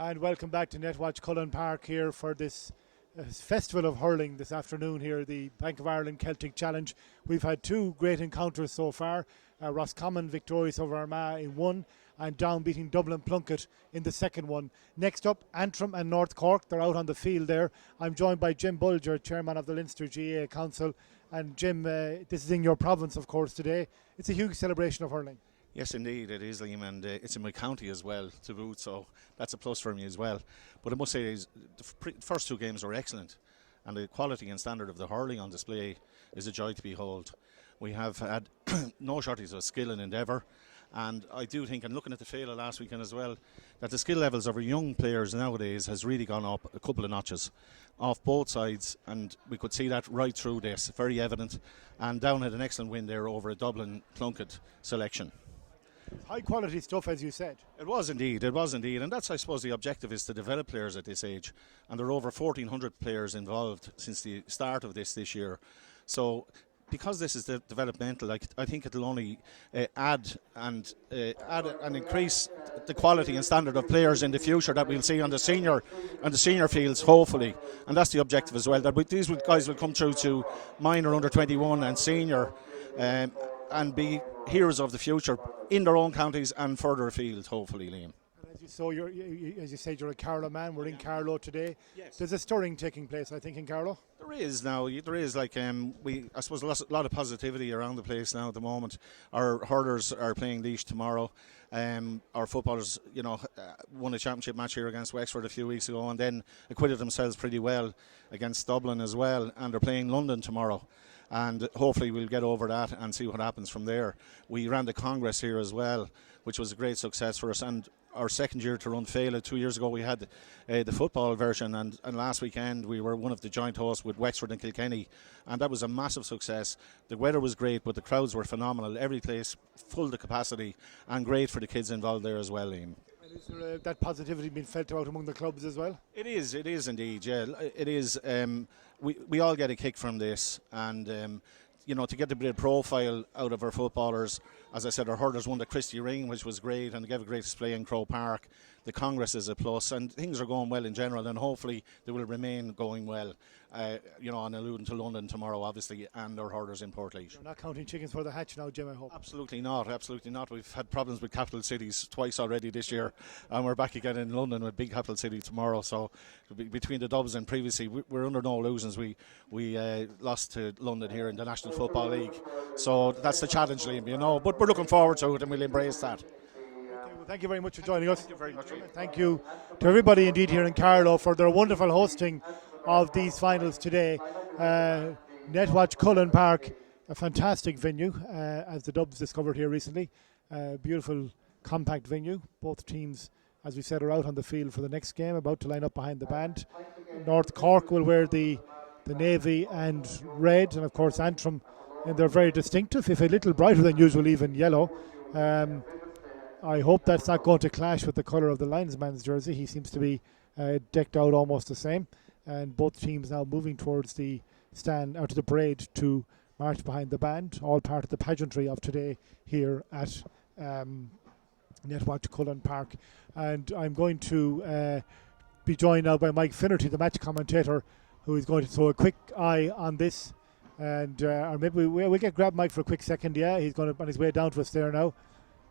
And welcome back to Netwatch Cullen Park here for this festival of hurling this afternoon here, the Bank of Ireland Celtic Challenge. We've had two great encounters so far. Roscommon victorious over Armagh in one, and Down beating Dublin Plunkett in the second one. Next up, Antrim and North Cork. They're out on the field there. I'm joined by Jim Bulger, chairman of the Leinster GAA Council. And Jim, this is in your province, of course, today. It's a huge celebration of hurling. Yes, indeed, it is, Liam, and it's in my county as well, to boot, so that's a plus for me as well. But I must say, the first two games were excellent, and the quality and standard of the hurling on display is a joy to behold. We have had no shortage of skill and endeavour, and I do think, and looking at the Féile last weekend as well, that the skill levels of our young players nowadays has really gone up a couple of notches off both sides, and we could see that right through this, very evident. And Down had an excellent win there over a Dublin Plunkett selection. High quality stuff, as you said. It was indeed, and that's, I suppose, the objective is to develop players at this age, and there are over 1,400 players involved since the start of this year. So because this is developmental, I think it'll only add and increase the quality and standard of players in the future that we'll see on the senior fields, hopefully. And that's the objective as well, that these guys will come through to minor, under 21 and senior, and be heroes of the future in their own counties and further afield, hopefully, Liam. As you saw, as you said, you're a Carlow man. We're in Carlow today. Yes. There's a stirring taking place, I think, in Carlow. There is now. There is, I suppose, a lot of positivity around the place now at the moment. Our hurlers are playing Laois tomorrow. Our footballers, won a championship match here against Wexford a few weeks ago, and then acquitted themselves pretty well against Dublin as well. And they're playing London tomorrow. And hopefully we'll get over that and see what happens from there. We ran the Congress here as well, which was a great success for us. And our second year to run Féile, 2 years ago we had the football version, and last weekend we were one of the joint hosts with Wexford and Kilkenny, and that was a massive success. The weather was great, but the crowds were phenomenal. Every place full to capacity, and great for the kids involved there as well, Liam. Is there that positivity being felt out among the clubs as well? It is indeed, yeah. It is. We all get a kick from this, and to get a bit of profile out of our footballers. As I said, our hurlers won the Christie Ring, which was great, and gave a great display in Croke Park. The Congress is a plus, and things are going well in general, and hopefully they will remain going well. And alluding to London tomorrow, obviously, and our hurlers in Portlaoise. You're not counting chickens for the hatch now, Jim, I hope. Absolutely not. We've had problems with capital cities twice already this year, and we're back again in London with big capital city tomorrow. So between the Dubs and previously, we're under no illusions. We lost to London here in the National Football League, so that's the challenge, Liam. But we're looking forward to it, and we'll embrace that. Thank you very much for joining us. Thank you very much. Thank you to everybody indeed here in Carlow for their wonderful hosting of these finals today. Netwatch Cullen Park, a fantastic venue, as the Dubs discovered here recently. Beautiful, compact venue. Both teams, as we said, are out on the field for the next game, about to line up behind the band. North Cork will wear the navy and red, and of course Antrim in their very distinctive, if a little brighter than usual, even yellow. I hope that's not going to clash with the colour of the linesman's jersey. He seems to be decked out almost the same. And both teams now moving towards the stand, out to the parade to march behind the band, all part of the pageantry of today here at Netwatch Cullen Park. And I'm going to be joined now by Mike Finnerty, the match commentator, who is going to throw a quick eye on this. And or maybe we'll grab Mike for a quick second. Yeah, he's going on his way down to us there now.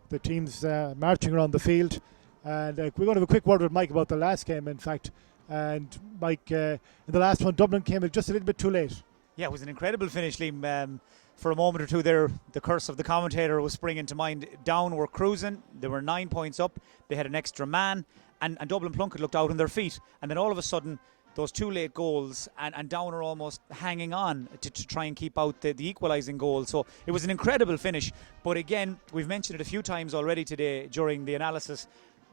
The team's marching around the field, and we're going to have a quick word with Mike about the last game, in fact. And Mike, in the last one, Dublin came in just a little bit too late. Yeah, it was an incredible finish, Liam. For a moment or two there, the curse of the commentator was springing to mind. Down were cruising, they were 9 points up, they had an extra man, and Dublin Plunkett looked out on their feet, and then all of a sudden those two late goals, and Down are almost hanging on to try and keep out the equalising goal. So it was an incredible finish. But again, we've mentioned it a few times already today during the analysis.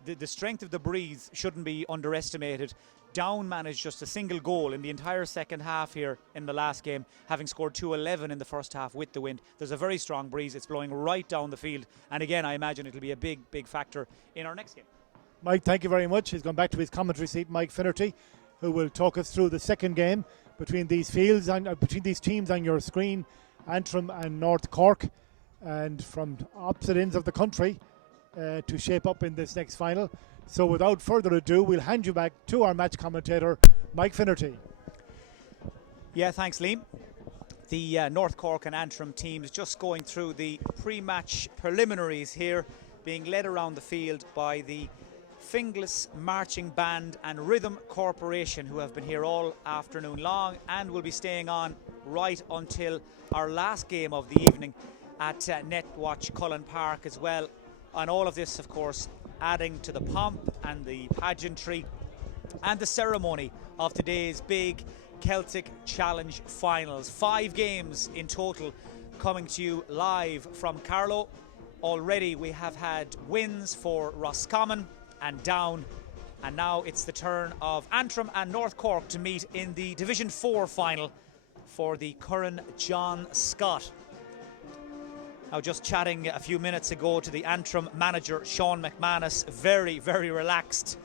The strength of the breeze shouldn't be underestimated. Down managed just a single goal in the entire second half here in the last game, having scored 2-11 in the first half with the wind. There's a very strong breeze. It's blowing right down the field. And again, I imagine it'll be a big, big factor in our next game. Mike, thank you very much. He's gone back to his commentary seat, Mike Finnerty, who will talk us through the second game between these fields and between these teams on your screen, Antrim and North Cork. And from opposite ends of the country, to shape up in this next final. So without further ado, we'll hand you back to our match commentator, Mike Finnerty. Yeah, thanks, Liam. The North Cork and Antrim teams just going through the pre-match preliminaries here, being led around the field by the Finglas Marching Band and Rhythm Corporation, who have been here all afternoon long and will be staying on right until our last game of the evening at Netwatch Cullen Park as well. And all of this, of course, adding to the pomp and the pageantry and the ceremony of today's big Celtic Challenge finals. 5 games in total coming to you live from Carlow. Already we have had wins for Roscommon and Down, and now it's the turn of Antrim and North Cork to meet in the Division 4 final for the Curran John Scott. Now, just chatting a few minutes ago to the Antrim manager, Sean McManus, very, very relaxed.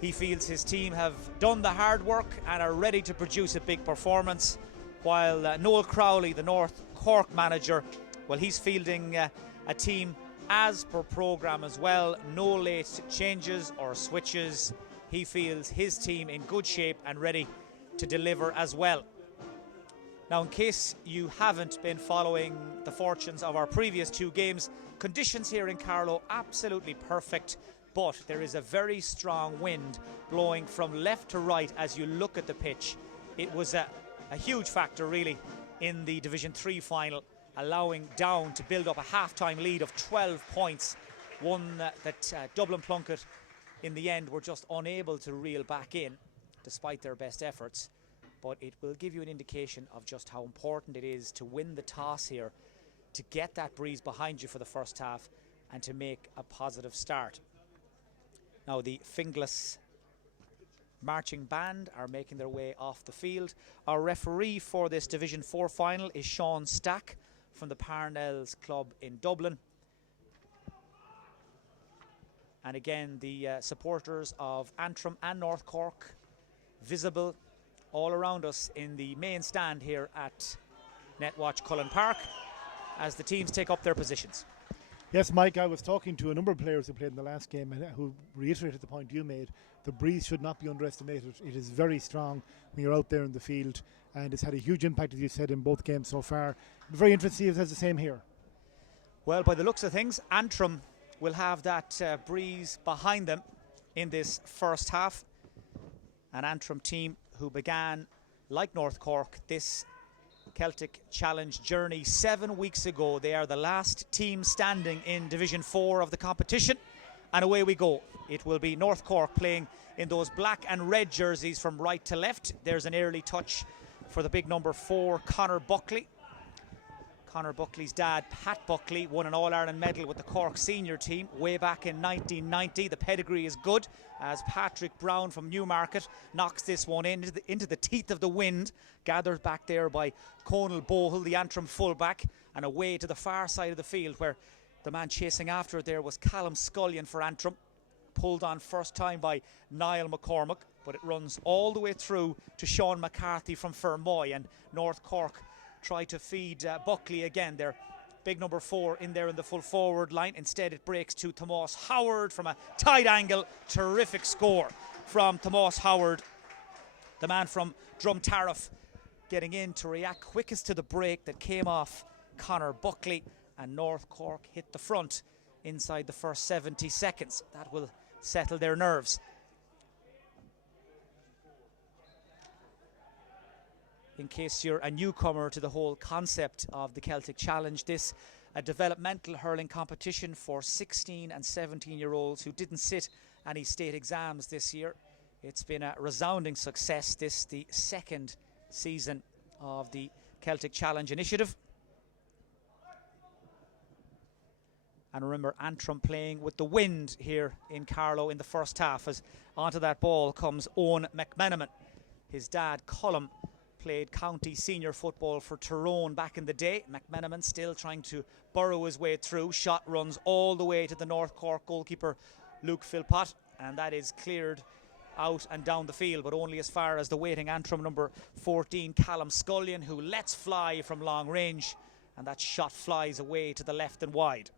He feels his team have done the hard work and are ready to produce a big performance, while Noel Crowley, the North Cork manager, well, he's fielding a team as per programme as well. No late changes or switches. He feels his team in good shape and ready to deliver as well. Now, in case you haven't been following the fortunes of our previous 2 games, conditions here in Carlow absolutely perfect, but there is a very strong wind blowing from left to right as you look at the pitch. It was a huge factor really in the Division 3 final, allowing Down to build up a half-time lead of 12 points, one that Dublin Plunkett in the end were just unable to reel back in despite their best efforts. But it will give you an indication of just how important it is to win the toss here, to get that breeze behind you for the first half and to make a positive start. Now, the Finglas Marching Band are making their way off the field. Our referee for this Division 4 final is Sean Stack from the Parnells Club in Dublin. And again, the supporters of Antrim and North Cork visible all around us in the main stand here at Netwatch Cullen Park as the teams take up their positions. Yes, Mike, I was talking to a number of players who played in the last game and who reiterated the point you made. The breeze should not be underestimated. It is very strong when you're out there in the field, and it's had a huge impact, as you said, in both games so far. Very interesting if it has the same here. Well, by the looks of things, Antrim will have that breeze behind them in this first half. An Antrim team who began, like North Cork, this Celtic Challenge journey 7 weeks ago. They are the last team standing in Division 4 of the competition, and away we go. It will be North Cork playing in those black and red jerseys from right to left. There's an early touch for the big number 4, Conor Buckley. Conor Buckley's dad, Pat Buckley, won an All-Ireland medal with the Cork senior team way back in 1990. The pedigree is good as Patrick Brown from Newmarket knocks this one into the teeth of the wind, gathered back there by Conal Bohill, the Antrim fullback, and away to the far side of the field where the man chasing after it there was Callum Scullion for Antrim, pulled on first time by Niall McCormick, but it runs all the way through to Sean McCarthy from Fermoy, and North Cork try to feed Buckley again. Their big number 4 in there in the full forward line. Instead it breaks to Tomas Howard from a tight angle. Terrific score from Tomas Howard, the man from Drumtariff, getting in to react quickest to the break that came off Conor Buckley, and North Cork hit the front inside the first 70 seconds. That will settle their nerves. In case you're a newcomer to the whole concept of the Celtic Challenge, this a developmental hurling competition for 16 and 17-year-olds who didn't sit any state exams this year. It's been a resounding success, this the second season of the Celtic Challenge initiative. And remember, Antrim playing with the wind here in Carlow in the first half, as onto that ball comes Owen McMenamin. His dad, Cullen, played county senior football for Tyrone back in the day. McMenamin still trying to burrow his way through. Shot runs all the way to the North Cork goalkeeper Luke Philpott, and that is cleared out and down the field, but only as far as the waiting Antrim number 14, Callum Scullion, who lets fly from long range, and that shot flies away to the left and wide.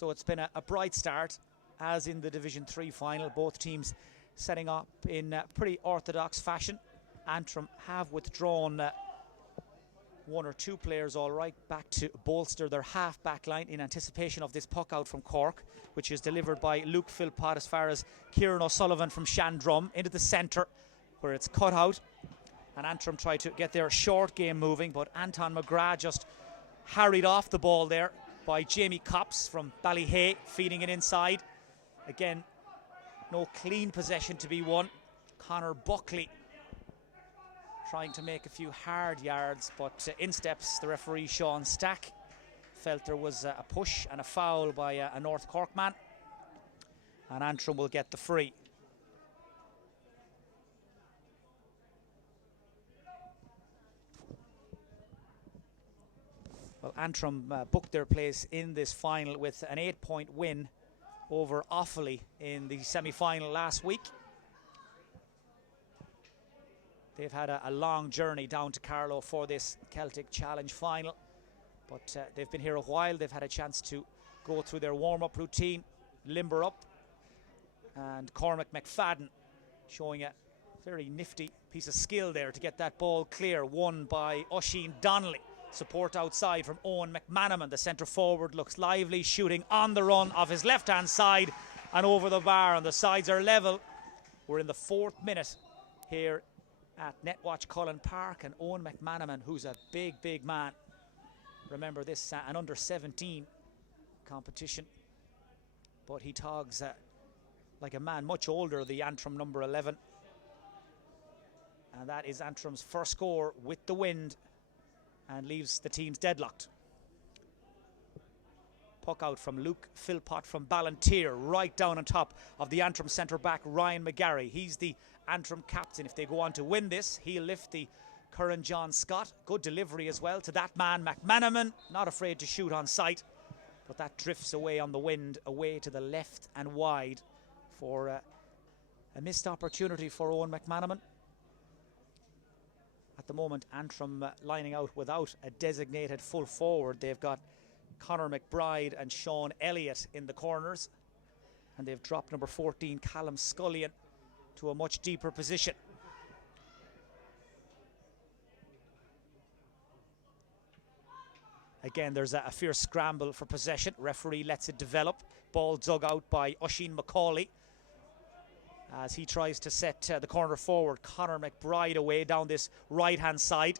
So it's been a bright start, as in the Division 3 final. Both teams setting up in pretty orthodox fashion. Antrim have withdrawn one or two players, all right, back to bolster their half-back line in anticipation of this puck out from Cork, which is delivered by Luke Philpott as far as Kieran O'Sullivan from Shandrum into the centre, where it's cut out. And Antrim tried to get their short game moving, but Anton McGrath just harried off the ball there by Jamie Copps from Ballyhay, feeding it inside. Again, no clean possession to be won. Conor Buckley trying to make a few hard yards, but in steps the referee Sean Stack. Felt there was a push and a foul by a North Cork man, and Antrim will get the free. Well, Antrim booked their place in this final with an 8-point win over Offaly in the semi-final last week. They've had a long journey down to Carlow for this Celtic Challenge final, but they've been here a while. They've had a chance to go through their warm-up routine, limber up, and Cormac McFadden showing a very nifty piece of skill there to get that ball clear, won by Oisin Donnelly. Support outside from Owen McManaman. The centre forward looks lively, shooting on the run of his left-hand side and over the bar, and the sides are level. We're in the 4th minute here at Netwatch Cullen Park, and Owen McManaman, who's a big man. Remember, this an under-17 competition, but he togs like a man much older, the Antrim number 11. And that is Antrim's first score with the wind, and leaves the teams deadlocked. Puck out from Luke Philpott from Ballantyre, right down on top of the Antrim centre-back Ryan McGarry. He's the Antrim captain. If they go on to win this, he'll lift the Curran John Scott. Good delivery as well to that man McManaman, not afraid to shoot on sight, but that drifts away on the wind, away to the left and wide for a missed opportunity for Owen McManaman. At the moment, Antrim lining out without a designated full forward. They've got Conor McBride and Sean Elliott in the corners, and they've dropped number 14 Callum Scullion to a much deeper position. Again, there's a fierce scramble for possession. Referee lets it develop. Ball dug out by Oisin McCauley as he tries to set the corner forward. Conor McBride away down this right-hand side.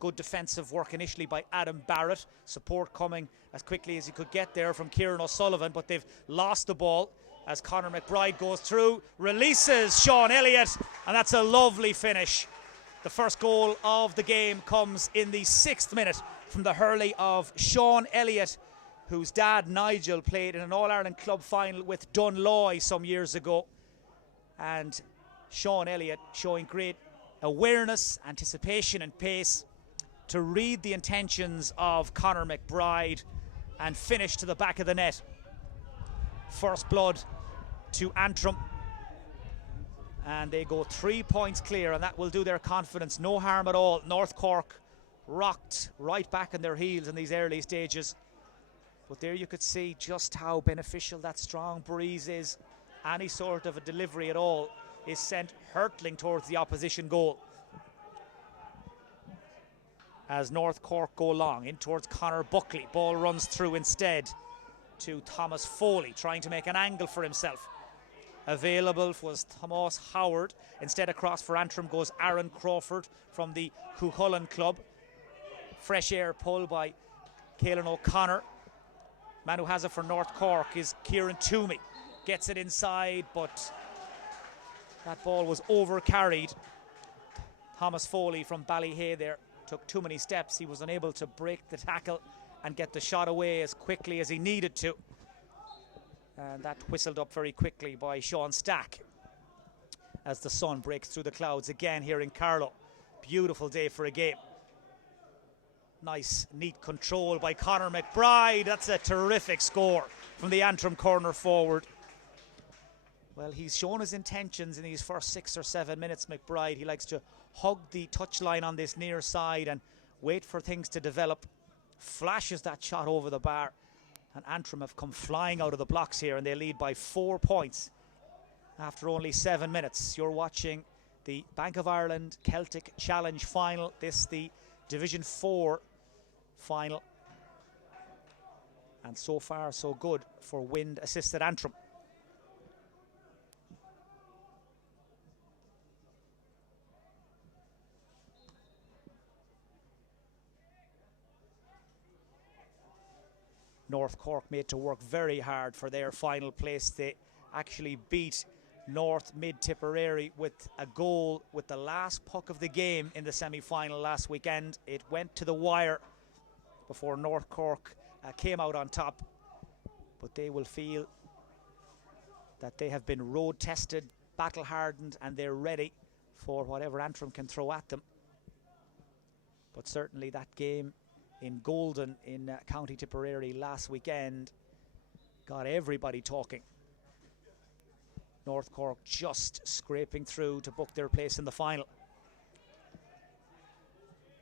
Good defensive work initially by Adam Barrett. Support coming as quickly as he could get there from Kieran O'Sullivan, but they've lost the ball as Conor McBride goes through, releases Sean Elliott, and that's a lovely finish. The first goal of the game comes in the 6th minute from the hurley of Sean Elliott, whose dad Nigel played in an All-Ireland club final with Dunloy some years ago. And Sean Elliott showing great awareness, anticipation and pace to read the intentions of Conor McBride and finish to the back of the net. First blood to Antrim, and they go 3 points clear, and that will do their confidence no harm at all. North Cork rocked right back on their heels in these early stages, but there you could see just how beneficial that strong breeze is. Any sort of a delivery at all is sent hurtling towards the opposition goal. As North Cork go long in towards Conor Buckley, ball runs through instead to Thomas Foley, trying to make an angle for himself. Available was Thomas Howard. Instead, across for Antrim goes Aaron Crawford from the Cullen club. Fresh air pull by Caelan O'Connor. Man who has it for North Cork is Kieran Toomey. Gets it inside, but that ball was over-carried. Thomas Foley from Ballyhay there took too many steps. He was unable to break the tackle and get the shot away as quickly as he needed to. And that whistled up very quickly by Sean Stack as the sun breaks through the clouds again here in Carlow. Beautiful day for a game. Nice, neat control by Conor McBride. That's a terrific score from the Antrim corner forward. Well, he's shown his intentions in these first 6 or 7 minutes, McBride. He likes to hug the touchline on this near side and wait for things to develop. Flashes that shot over the bar, And Antrim have come flying out of the blocks here, and they lead by 4 points after only 7 minutes. You're watching the Bank of Ireland Celtic Challenge final. This the Division 4 final. And so far, so good for wind-assisted Antrim. North Cork made to work very hard for their final place. They actually beat North Mid-Tipperary with a goal with the last puck of the game in the semi-final last weekend. It went to the wire before North Cork came out on top. But they will feel that they have been road-tested, battle-hardened, and they're ready for whatever Antrim can throw at them. But certainly that game in Golden in County Tipperary last weekend got everybody talking. North Cork just scraping through to book their place in the final.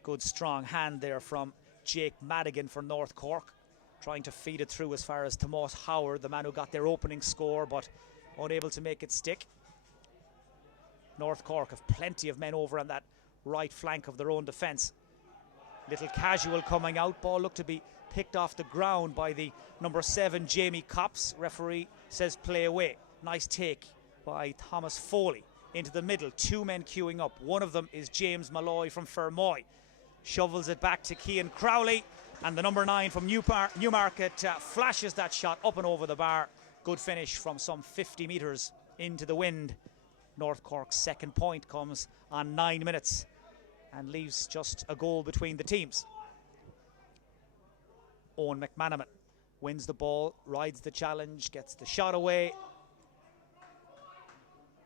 Good strong hand there from Jake Madigan for North Cork, trying to feed it through as far as Tomas Howard, the man who got their opening score, but unable to make it stick. North Cork have plenty of men over on that right flank of their own defence. Little casual coming out. Ball looked to be picked off the ground by the number 7, Jamie Copps. Referee says play away. Nice take by Thomas Foley into the middle. 2 men queuing up. One of them is James Malloy from Fermoy. Shovels it back to Cian Crowley. And the number 9 from Newmarket flashes that shot up and over the bar. Good finish from some 50 metres into the wind. North Cork's second point comes on 9 minutes and leaves just a goal between the teams. Owen McManaman wins the ball, rides the challenge, gets the shot away.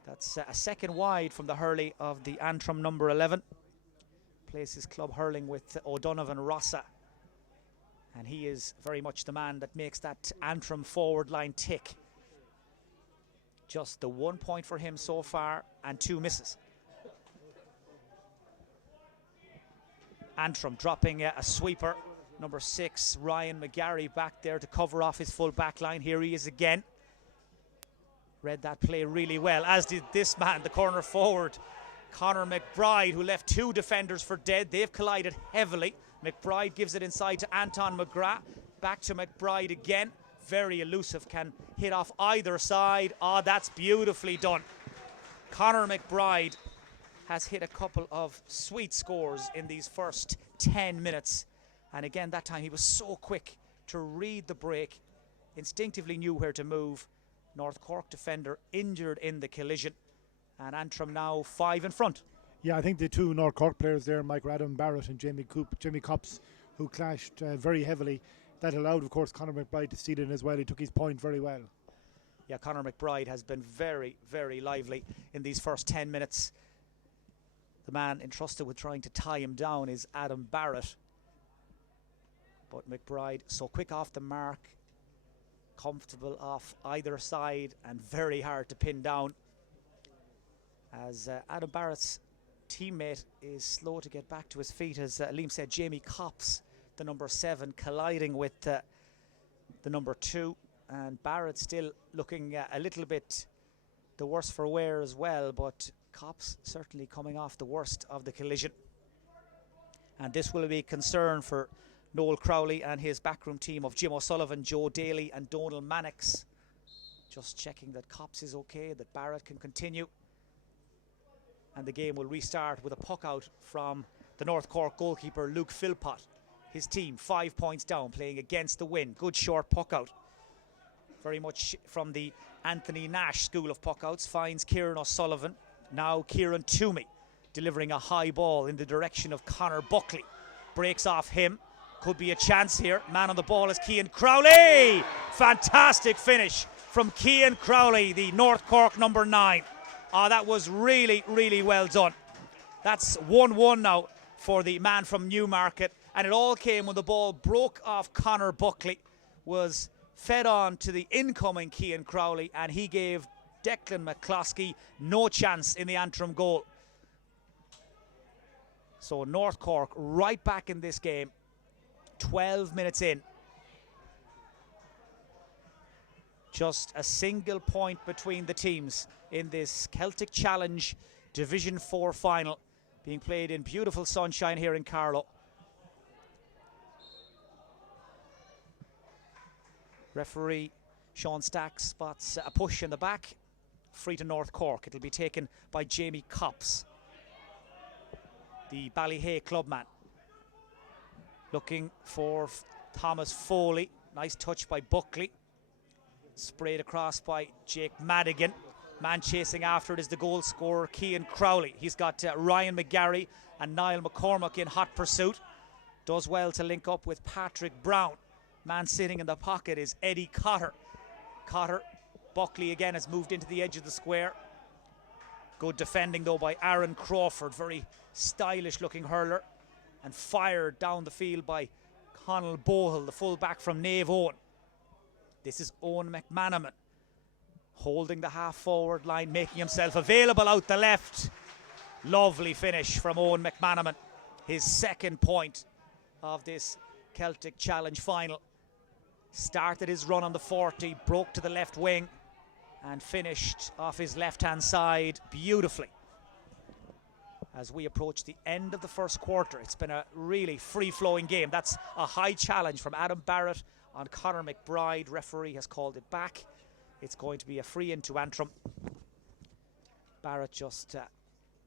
That's a second wide from the hurley of the Antrim number 11. Plays his club hurling with O'Donovan Rossa. And he is very much the man that makes that Antrim forward line tick. Just the 1 point for him so far and 2 misses. Antrim dropping a sweeper. Number 6, Ryan McGarry back there to cover off his full back line. Here he is again. Read that play really well, as did this man, the corner forward, Conor McBride, who left 2 defenders for dead. They've collided heavily. McBride gives it inside to Anton McGrath. Back to McBride again. Very elusive, can hit off either side. Oh, that's beautifully done. Conor McBride has hit a couple of sweet scores in these first 10 minutes. And again, that time he was so quick to read the break, instinctively knew where to move. North Cork defender injured in the collision, and Antrim now 5 in front. Yeah, I think the 2 North Cork players there, Mike Adam Barrett and Jamie Copps, who clashed very heavily. That allowed, of course, Conor McBride to steal in as well. He took his point very well. Yeah, Conor McBride has been very, very lively in these first 10 minutes. The man entrusted with trying to tie him down is Adam Barrett. But McBride, so quick off the mark, comfortable off either side, and very hard to pin down. As Adam Barrett's teammate is slow to get back to his feet, as Liam said, Jamie Copps, the number 7, colliding with the number 2. And Barrett still looking a little bit the worse for wear as well, but Copps certainly coming off the worst of the collision. And this will be a concern for Noel Crowley and his backroom team of Jim O'Sullivan, Joe Daly and Donal Mannix. Just checking that Copps is okay, that Barrett can continue. And the game will restart with a puck out from the North Cork goalkeeper Luke Philpott. His team 5 points down, playing against the wind. Good short puck out. Very much from the Anthony Nash school of puck outs. Finds Kieran O'Sullivan. Now Kieran Toomey delivering a high ball in the direction of Conor Buckley. Breaks off him. Could be a chance here. Man on the ball is Cian Crowley. Fantastic finish from Cian Crowley, the North Cork number 9. That was really, really well done. That's 1-1 now for the man from Newmarket. And it all came when the ball broke off Conor Buckley, was fed on to the incoming Cian Crowley, and he gave Declan McCloskey no chance in the Antrim goal. So North Cork right back in this game, 12 minutes in. Just a single point between the teams in this Celtic Challenge Division 4 final, being played in beautiful sunshine here in Carlow. Referee Sean Stack spots a push in the back, free to North Cork. It'll be taken by Jamie Copps, the Ballyhay clubman. Looking for Thomas Foley. Nice touch by Buckley. Sprayed across by Jake Madigan. Man chasing after it is the goal scorer, Cian Crowley. He's got Ryan McGarry and Niall McCormack in hot pursuit. Does well to link up with Patrick Brown. Man sitting in the pocket is Eddie Cotter. Buckley again has moved into the edge of the square. Good defending though by Aaron Crawford. Very stylish looking hurler. And fired down the field by Conal Bohill, the full-back from Naomh Eoin. This is Owen McManaman holding the half-forward line, making himself available out the left. Lovely finish from Owen McManaman. His second point of this Celtic Challenge final. Started his run on the 40, broke to the left wing and finished off his left-hand side beautifully. As we approach the end of the first quarter, it's been a really free-flowing game. That's a high challenge from Adam Barrett on Conor McBride. Referee has called it back. It's going to be a free into Antrim. Barrett just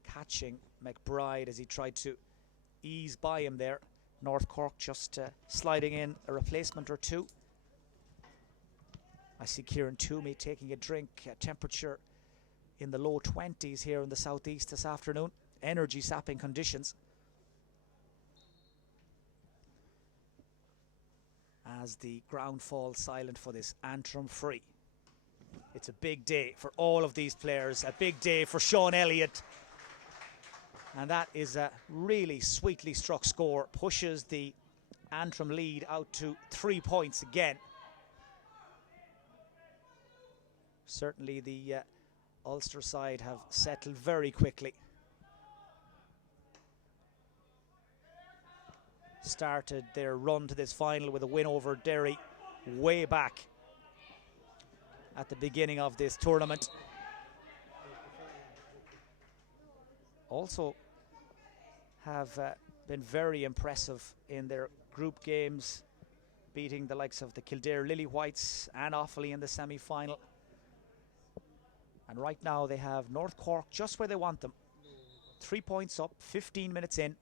catching McBride as he tried to ease by him there. North Cork just sliding in a replacement or two. I see Kieran Toomey taking a drink. Temperature in the low 20s here in the southeast this afternoon. Energy sapping conditions. As the ground falls silent for this Antrim free. It's a big day for all of these players. A big day for Sean Elliott. And that is a really sweetly struck score. Pushes the Antrim lead out to 3 points again. Certainly the Ulster side have settled very quickly. Started their run to this final with a win over Derry way back at the beginning of this tournament. Also have been very impressive in their group games, beating the likes of the Kildare Lily Whites and Offaly in the semi-final. And right now they have North Cork just where they want them. 3 points up, 15 minutes in.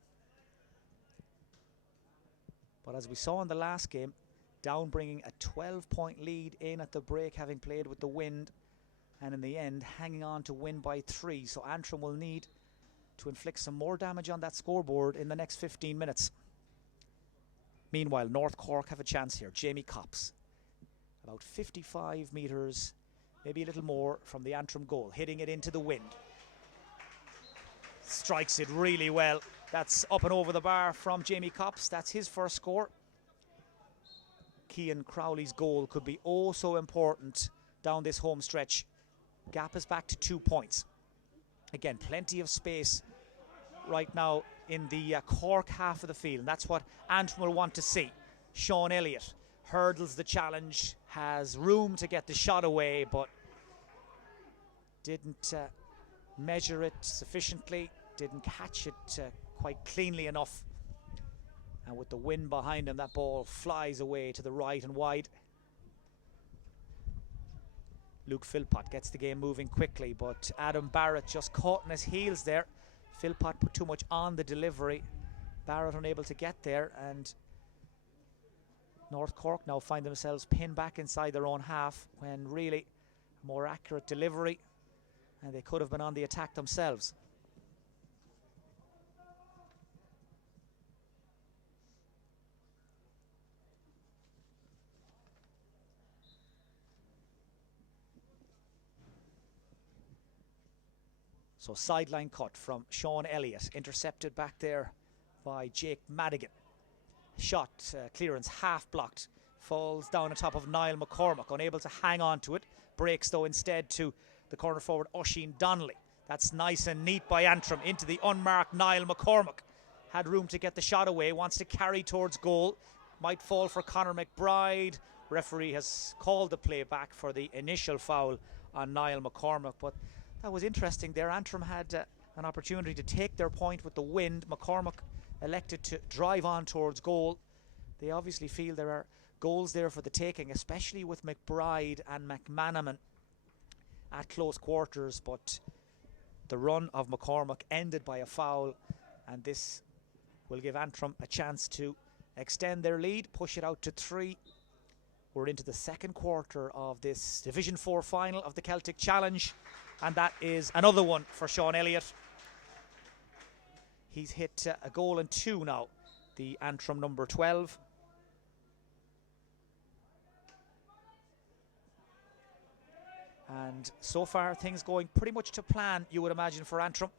But as we saw in the last game, Down bringing a 12-point lead in at the break, having played with the wind, and in the end hanging on to win by 3. So Antrim will need to inflict some more damage on that scoreboard in the next 15 minutes. Meanwhile, North Cork have a chance here. Jamie Copps, about 55 metres, maybe a little more from the Antrim goal, hitting it into the wind. Strikes it really well. That's up and over the bar from Jamie Copps. That's his first score. Cian Crowley's goal could be oh so important down this home stretch. Gap is back to 2 points. Again, plenty of space right now in the Cork half of the field. And that's what Antrim will want to see. Sean Elliott hurdles the challenge, has room to get the shot away, but didn't measure it sufficiently, didn't catch it quite cleanly enough. And with the wind behind him, that ball flies away to the right and wide. Luke Philpott gets the game moving quickly, but Adam Barrett just caught in his heels there. Philpott put too much on the delivery. Barrett unable to get there, and North Cork now find themselves pinned back inside their own half when really a more accurate delivery, and they could have been on the attack themselves. So sideline cut from Sean Elliott, intercepted back there by Jake Madigan. Shot, clearance half blocked, falls down on top of Niall McCormack, unable to hang on to it. Breaks though instead to the corner forward Oisin Donnelly. That's nice and neat by Antrim into the unmarked Niall McCormack. Had room to get the shot away, wants to carry towards goal. Might fall for Conor McBride, Referee has called the play back for the initial foul on Niall McCormack, but that was interesting there. Antrim had an opportunity to take their point with the wind. McCormack elected to drive on towards goal. They obviously feel there are goals there for the taking, especially with McBride and McManaman at close quarters, but the run of McCormack ended by a foul, and this will give Antrim a chance to extend their lead, push it out to 3. We're into the second quarter of this Division 4 final of the Celtic Challenge, and that is another one for Sean Elliott. He's hit a goal and 2 now, the Antrim number 12. And so far things going pretty much to plan, you would imagine, for Antrim.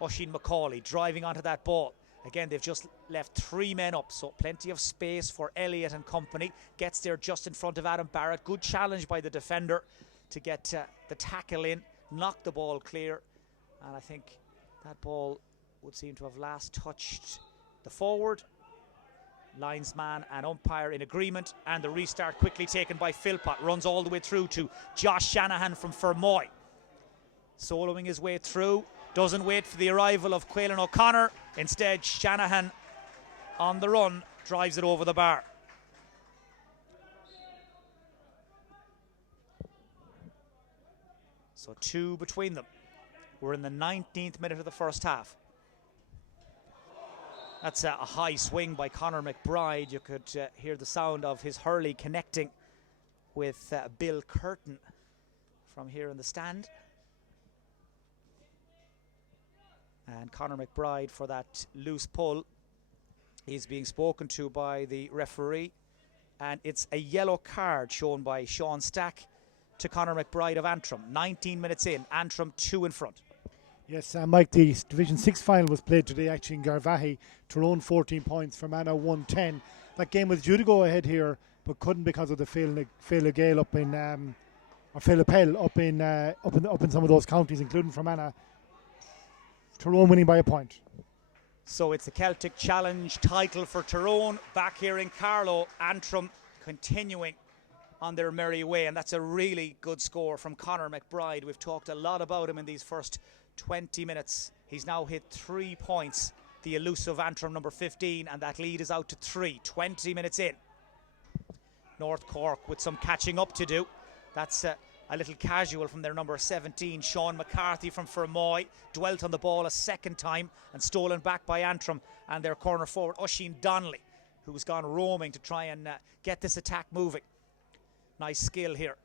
Oisin McCauley driving onto that ball. Again, they've just left 3 men up, so plenty of space for Elliott and company. Gets there just in front of Adam Barrett. Good challenge by the defender to get the tackle in, knock the ball clear. And I think that ball would seem to have last touched the forward. Linesman and umpire in agreement, and the restart quickly taken by Philpott. Runs all the way through to Josh Shanahan from Fermoy. Soloing his way through. Doesn't wait for the arrival of Quaylen O'Connor. Instead, Shanahan on the run drives it over the bar. So 2 between them. We're in the 19th minute of the first half. That's a high swing by Conor McBride. You could hear the sound of his hurley connecting with Bill Curtin from here in the stand. And Conor McBride, for that loose pull, is being spoken to by the referee. And it's a yellow card shown by Sean Stack to Conor McBride of Antrim. 19 minutes in, Antrim 2 in front. Yes, Mike, the Division 6 final was played today actually in Garvaghey. Tyrone 14 points, Fermanagh 110. That game was due to go ahead here, but couldn't because of the Fela Gale up in, or Fela Pell up in some of those counties, including Fermanagh. Tyrone winning by a point. So it's the Celtic Challenge title for Tyrone back here in Carlow. Antrim continuing on their merry way, and that's a really good score from Conor McBride. We've talked a lot about him in these first 20 minutes. He's now hit 3 points, the elusive Antrim number 15, and that lead is out to 3. 20 minutes in. North Cork with some catching up to do. That's a little casual from their number 17, Sean McCarthy from Fermoy. Dwelt on the ball a second time and stolen back by Antrim, and their corner forward, Oisin Donnelly, who's gone roaming to try and get this attack moving. Nice skill here.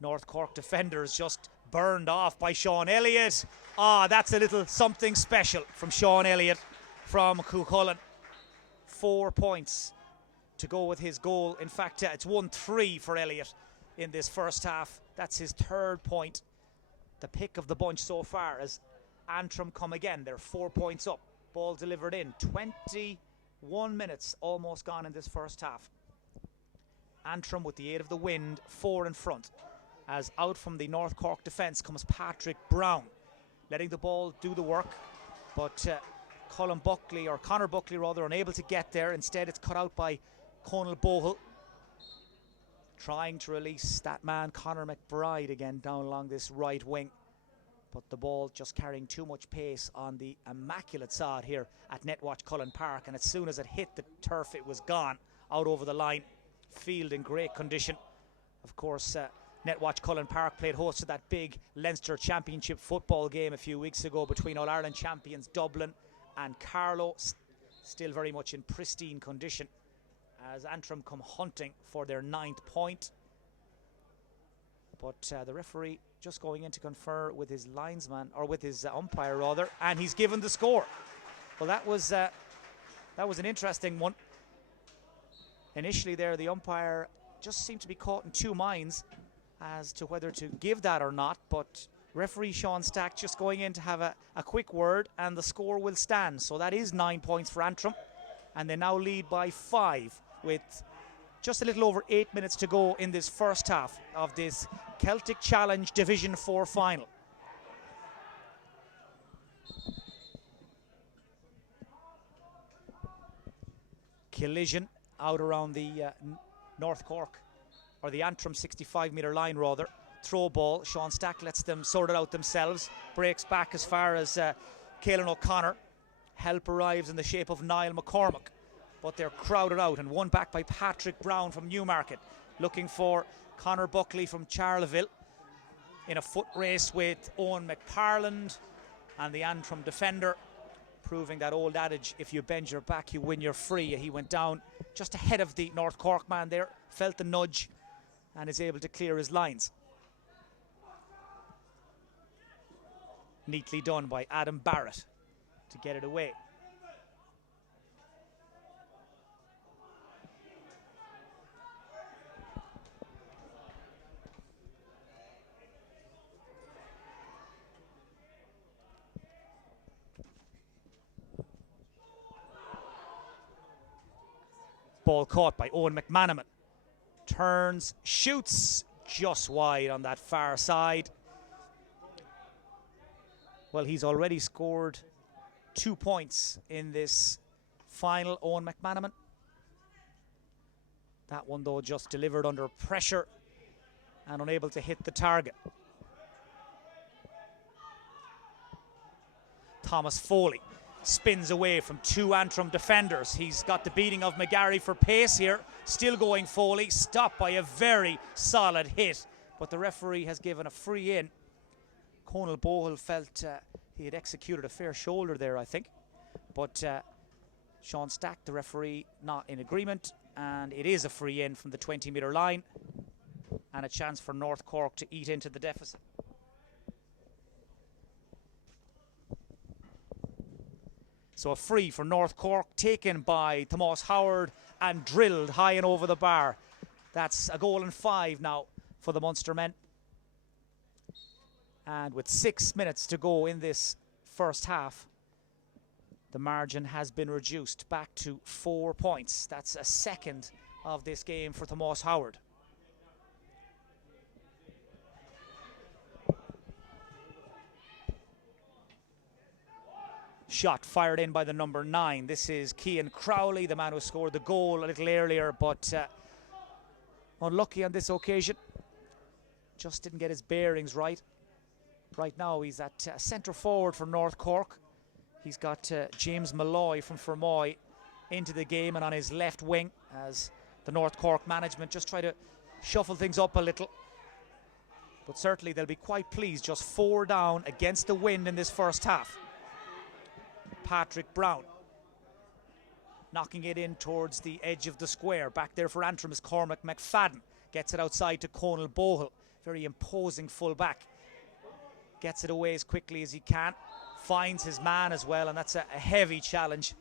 North Cork defenders just burned off by Sean Elliott. That's a little something special from Sean Elliott from Cullen. 4 points to go with his goal. In fact, it's 1-3 for Elliott in this first half. That's his 3rd point. The pick of the bunch so far as Antrim come again. They're 4 points up. Ball delivered in. 21 minutes almost gone in this first half. Antrim with the aid of the wind, 4 in front. As out from the North Cork defence comes Patrick Brown, letting the ball do the work, but Conor Buckley, unable to get there. Instead it's cut out by Conal Bohill, trying to release that man Conor McBride again down along this right wing, but the ball just carrying too much pace on the immaculate sod here at Netwatch Cullen Park, and as soon as it hit the turf it was gone out over the line. Field in great condition. Of course, Netwatch Cullen Park played host to that big Leinster Championship football game a few weeks ago between All-Ireland champions Dublin and Carlow. Still very much in pristine condition as Antrim come hunting for their 9th point. But the referee just going in to confer with his linesman, or with his umpire rather, and he's given the score. Well, that was an interesting one. Initially there, the umpire just seemed to be caught in 2 minds as to whether to give that or not, but referee Sean Stack just going in to have a quick word, and the score will stand. So that is 9 points for Antrim, and they now lead by 5 with just a little over 8 minutes to go in this first half of this Celtic Challenge Division 4 final. Collision out around the North Cork, or the Antrim 65-metre line rather. Throw ball. Sean Stack lets them sort it out themselves. Breaks back as far as Caelan O'Connor. Help arrives in the shape of Niall McCormick, but they're crowded out and won back by Patrick Brown from Newmarket, looking for Conor Buckley from Charleville in a foot race with Owen McParland and the Antrim defender, proving that old adage, if you bend your back you win your free. He went down just ahead of the North Cork man there, felt the nudge and is able to clear his lines. Neatly done by Adam Barrett to get it away. Ball caught by Owen McManaman. Turns, shoots just wide on that far side. Well, he's already scored 2 points in this final, Owen McManaman. That one, though, just delivered under pressure and unable to hit the target. Thomas Foley spins away from 2 Antrim defenders. He's got the beating of McGarry for pace here. Still going Foley, stopped by a very solid hit, but the referee has given a free in. Conal Bohill felt he had executed a fair shoulder there, I think, but Sean Stack, the referee, not in agreement, and it is a free in from the 20-metre line and a chance for North Cork to eat into the deficit. So a free for North Cork, taken by Tomas Howard and drilled high and over the bar. That's a goal and 5 now for the Munster men. And with 6 minutes to go in this first half, the margin has been reduced back to 4 points. That's a second of this game for Tomas Howard. Shot fired in by the number 9. This is Cian Crowley, the man who scored the goal a little earlier, but unlucky on this occasion. Just didn't get his bearings right. Right now he's at centre forward for North Cork. He's got James Malloy from Fermoy into the game and on his left wing, as the North Cork management just try to shuffle things up a little. But certainly they'll be quite pleased, just 4 down against the wind in this first half. Patrick Brown knocking it in towards the edge of the square. Back there for Antrim is Cormac McFadden. Gets it outside to Conal Bohill. Very imposing full back. Gets it away as quickly as he can. Finds his man as well, and that's a heavy challenge.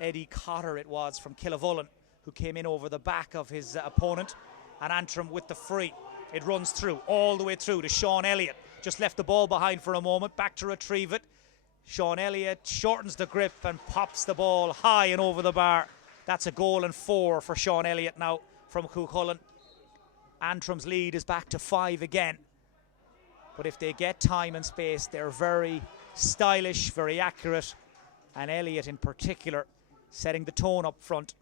Eddie Cotter it was from Killavullen, who came in over the back of his opponent. And Antrim with the free. It runs through, all the way through to Sean Elliott. Just left the ball behind for a moment, back to retrieve it. Sean Elliott shortens the grip and pops the ball high and over the bar. That's a goal and 4 for Sean Elliott now from Cullen. Antrim's lead is back to 5 again. But if they get time and space, they're very stylish, very accurate. And Elliott in particular setting the tone up front.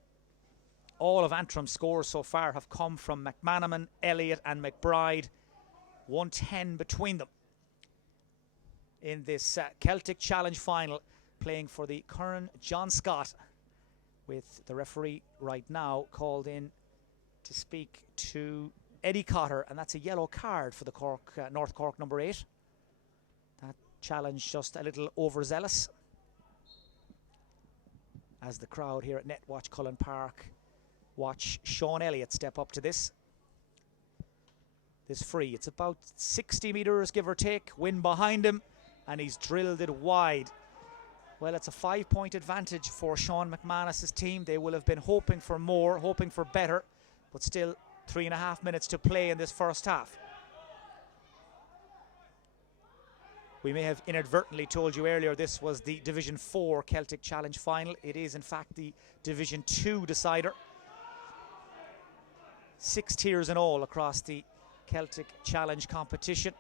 All of Antrim's scores so far have come from McManaman, Elliott and McBride. 110 between them in this Celtic Challenge final, playing for the Curran John Scott, with the referee right now called in to speak to Eddie Cotter, and that's a yellow card for the Cork North Cork number 8. That challenge just a little overzealous, as the crowd here at Netwatch Cullen Park watch Sean Elliott step up to this free. It's about 60 metres give or take, wind behind him, and he's drilled it wide. Well, it's a 5-point advantage for Sean McManus's team. They will have been hoping for more, hoping for better, but still 3.5 minutes to play in this first half. We may have inadvertently told you earlier this was the Division 4 Celtic Challenge final. It is in fact the Division 2 decider. 6 tiers in all across the Celtic Challenge competition.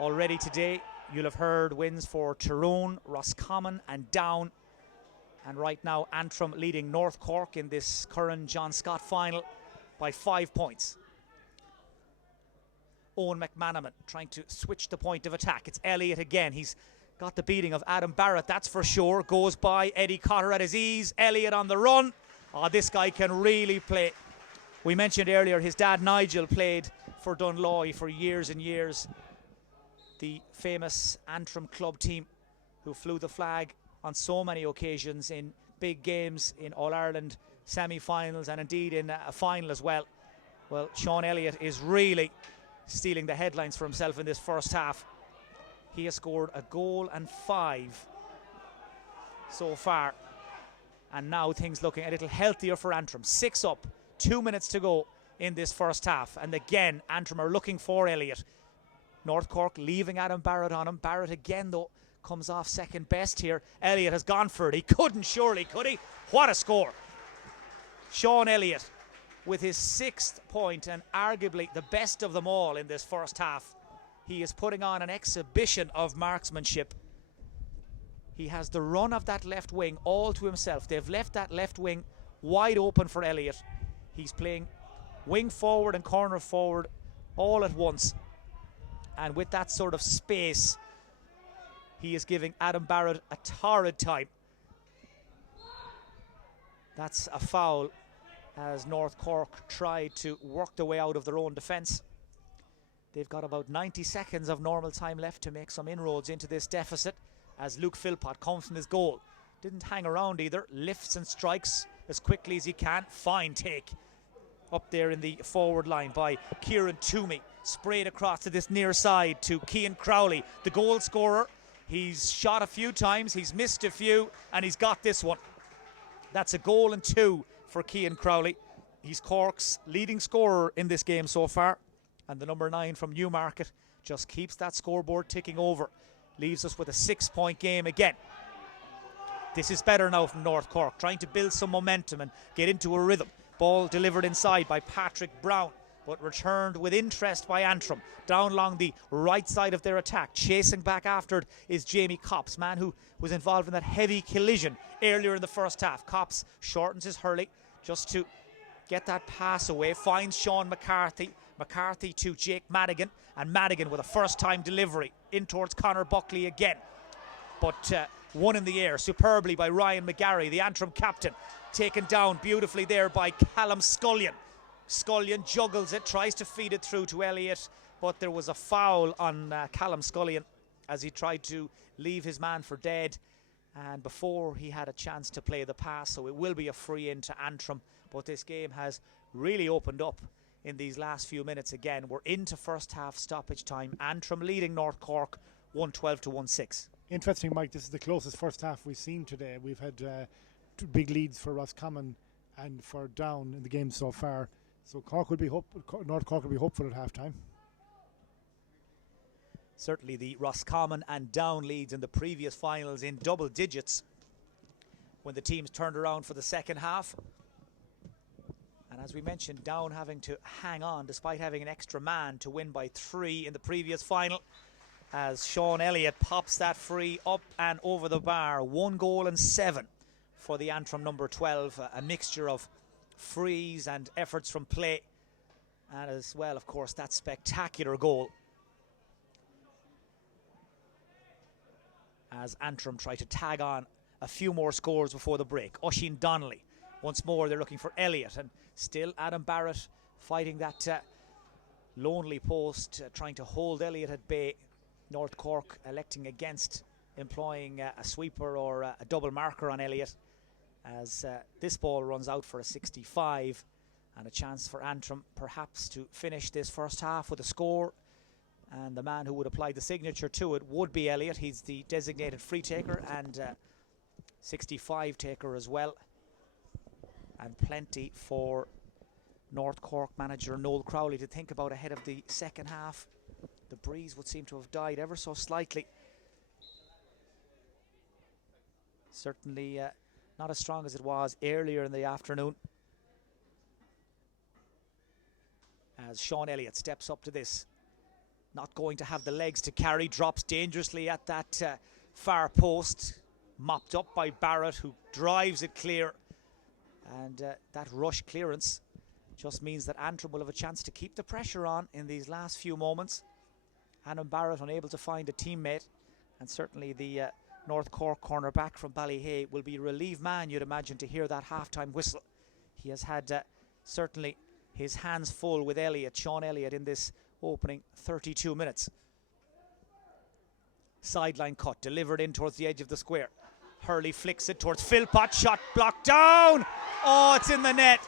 Already today you'll have heard wins for Tyrone, Roscommon and Down. And right now, Antrim leading North Cork in this current John Scott final by 5 points. Owen McManaman trying to switch the point of attack. It's Elliott again. He's got the beating of Adam Barrett, that's for sure. Goes by Eddie Cotter at his ease. Elliott on the run. Oh, this guy can really play. We mentioned earlier his dad Nigel played for Dunloy for years and years. The famous Antrim club team who flew the flag on so many occasions in big games, in All-Ireland semi-finals and indeed in a final as well. Well, Sean Elliott is really stealing the headlines for himself in this first half. He has scored a goal and 5 so far. And now things looking a little healthier for Antrim. 6 up, 2 minutes to go in this first half. And again, Antrim are looking for Elliott. North Cork leaving Adam Barrett on him. Barrett again, though, comes off second best here. Elliott has gone for it. He couldn't, surely, could he? What a score. Sean Elliott with his 6th point and arguably the best of them all in this first half. He is putting on an exhibition of marksmanship. He has the run of that left wing all to himself. They've left that left wing wide open for Elliott. He's playing wing forward and corner forward all at once. And with that sort of space, he is giving Adam Barrett a torrid time. That's a foul as North Cork tried to work their way out of their own defence. They've got about 90 seconds of normal time left to make some inroads into this deficit as Luke Philpott comes from his goal. Didn't hang around either, lifts and strikes as quickly as he can. Fine take up there in the forward line by Kieran Toomey. Sprayed across to this near side to Cian Crowley, the goal scorer. He's shot a few times, he's missed a few, and he's got this one. That's a goal and 2 for Cian Crowley. He's Cork's leading scorer in this game so far. And the number 9 from Newmarket just keeps that scoreboard ticking over. Leaves us with a 6-point game again. This is better now from North Cork, trying to build some momentum and get into a rhythm. Ball delivered inside by Patrick Brown, but returned with interest by Antrim. Down along the right side of their attack, chasing back after it is Jamie Copps, man who was involved in that heavy collision earlier in the first half. Copps shortens his hurley just to get that pass away, finds Sean McCarthy. McCarthy to Jake Madigan, and Madigan with a first-time delivery in towards Conor Buckley again. But one in the air superbly by Ryan McGarry, the Antrim captain. Taken down beautifully there by Callum Scullion. Scullion juggles it, tries to feed it through to Elliott, but there was a foul on Callum Scullion as he tried to leave his man for dead, and before he had a chance to play the pass, so it will be a free in to Antrim. But this game has really opened up in these last few minutes again. We're into first half stoppage time. Antrim leading North Cork 112 to 1-6. Interesting, Mike. This is the closest first half we've seen today. We've had 2 big leads for Roscommon and for Down in the game so far. So North Cork will be hopeful at half time. Certainly the Roscommon and Down leads in the previous finals in double digits when the teams turned around for the second half. And as we mentioned, Down having to hang on despite having an extra man to win by 3 in the previous final, as Sean Elliott pops that free up and over the bar. 1 goal and 7 for the Antrim number 12. A mixture of frees and efforts from play, and as well, of course, that spectacular goal as Antrim try to tag on a few more scores before the break. Oisin Donnelly. Once more, they're looking for Elliott, and still Adam Barrett fighting that lonely post, trying to hold Elliott at bay. North Cork electing against employing a sweeper or a double marker on Elliott, as this ball runs out for a 65, and a chance for Antrim perhaps to finish this first half with a score. And the man who would apply the signature to it would be Elliott. He's the designated free taker and 65 taker as well. And plenty for North Cork manager Noel Crowley to think about ahead of the second half. The breeze would seem to have died ever so slightly. Certainly not as strong as it was earlier in the afternoon. As Sean Elliott steps up to this. Not going to have the legs to carry, drops dangerously at that far post. mopped up by Barrett, who drives it clear. And that rush clearance just means that Antrim will have a chance to keep the pressure on in these last few moments. Hannah Barrett unable to find a teammate, and certainly the North Cork cornerback from Ballyhay will be a relieved man, you'd imagine, to hear that half-time whistle. He has had certainly his hands full with Sean Elliott, in this opening 32 minutes. Sideline cut, delivered in towards the edge of the square. Hurley flicks it towards Philpott, shot blocked down. Oh, it's in the net.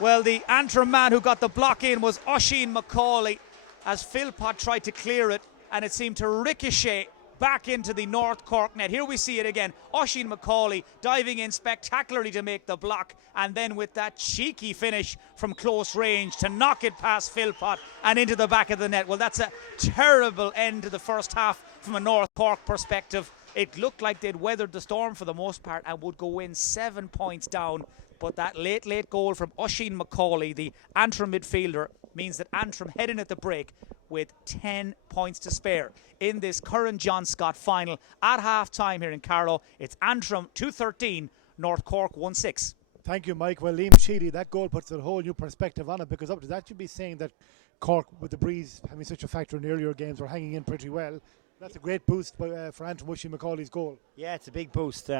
Well, the Antrim man who got the block in was Oisin McCauley, as Philpott tried to clear it, and it seemed to ricochet back into the North Cork net. Here we see it again. Oisin McCauley diving in spectacularly to make the block, and then with that cheeky finish from close range to knock it past Philpott and into the back of the net. Well, that's a terrible end to the first half from a North Cork perspective. It looked like they'd weathered the storm for the most part and would go in 7 points down. But that late goal from Oisin McCauley, the Antrim midfielder, means that Antrim head in at the break with 10 points to spare in this current John Scott final. At half-time here in Carlow, it's Antrim 2-13, North Cork 1-6. Thank you, Mike. Well, Liam Sheedy, that goal puts a whole new perspective on it, because up to that you'd be saying that Cork, with the breeze having such a factor in the earlier games, were hanging in pretty well. That's a great boost for Antrim, Oisin McCauley's goal. Yeah, it's a big boost. A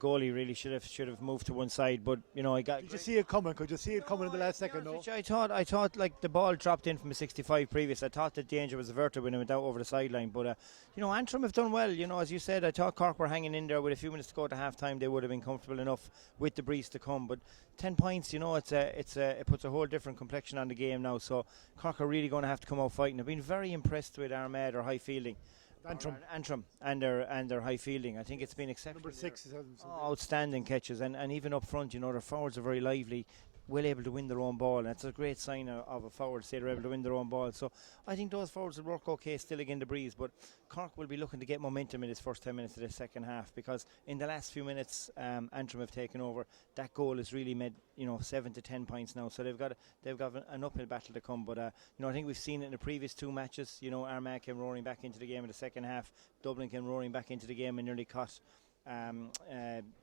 goalie really should have moved to one side, but I got. Did you see it coming? Could you see it coming in the last second? No. I thought like the ball dropped in from a 65 previous. I thought the danger was averted when it went out over the sideline, but Antrim have done well. As you said, I thought Cork were hanging in there with a few minutes to go to half time. They would have been comfortable enough with the breeze to come, but 10 points, it puts a whole different complexion on the game now. So Cork are really going to have to come out fighting. I've been very impressed with Armagh, their high fielding. Antrim and their high fielding. I think it's been exceptional. Number 6 outstanding catches, and even up front, their forwards are very lively, well able to win their own ball, and it's a great sign of a forward to say they're able to win their own ball. So I think those forwards will work okay still again the breeze, but Cork will be looking to get momentum in this first 10 minutes of the second half, because in the last few minutes Antrim have taken over. That goal has really made 7 to 10 points now, so they've got an uphill battle to come. But I think we've seen it in the previous two matches. Armagh came roaring back into the game in the second half. Dublin came roaring back into the game and nearly caught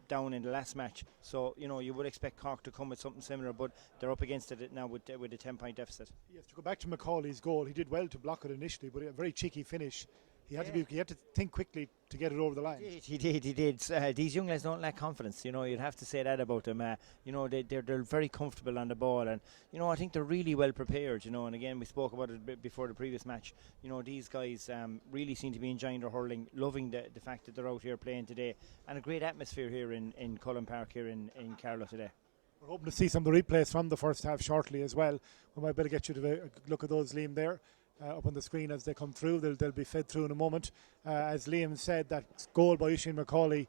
down in the last match. So you would expect Cork to come with something similar, but they're up against it now with a 10-point deficit. Yes, to go back to McCauley's goal, he did well to block it initially, but a very cheeky finish. He had to think quickly to get it over the line. He did. These young lads don't lack confidence. You'd have to say that about them. They're very comfortable on the ball, and I think they're really well prepared. And again, we spoke about it before the previous match. These guys really seem to be enjoying their hurling, loving the fact that they're out here playing today, and a great atmosphere here in Cullen Park here in Carlow today. We're hoping to see some of the replays from the first half shortly as well. We might better get you to look at those, Liam, there. Up on the screen as they come through. They'll be fed through in a moment. As Liam said, that goal by Oisin McCauley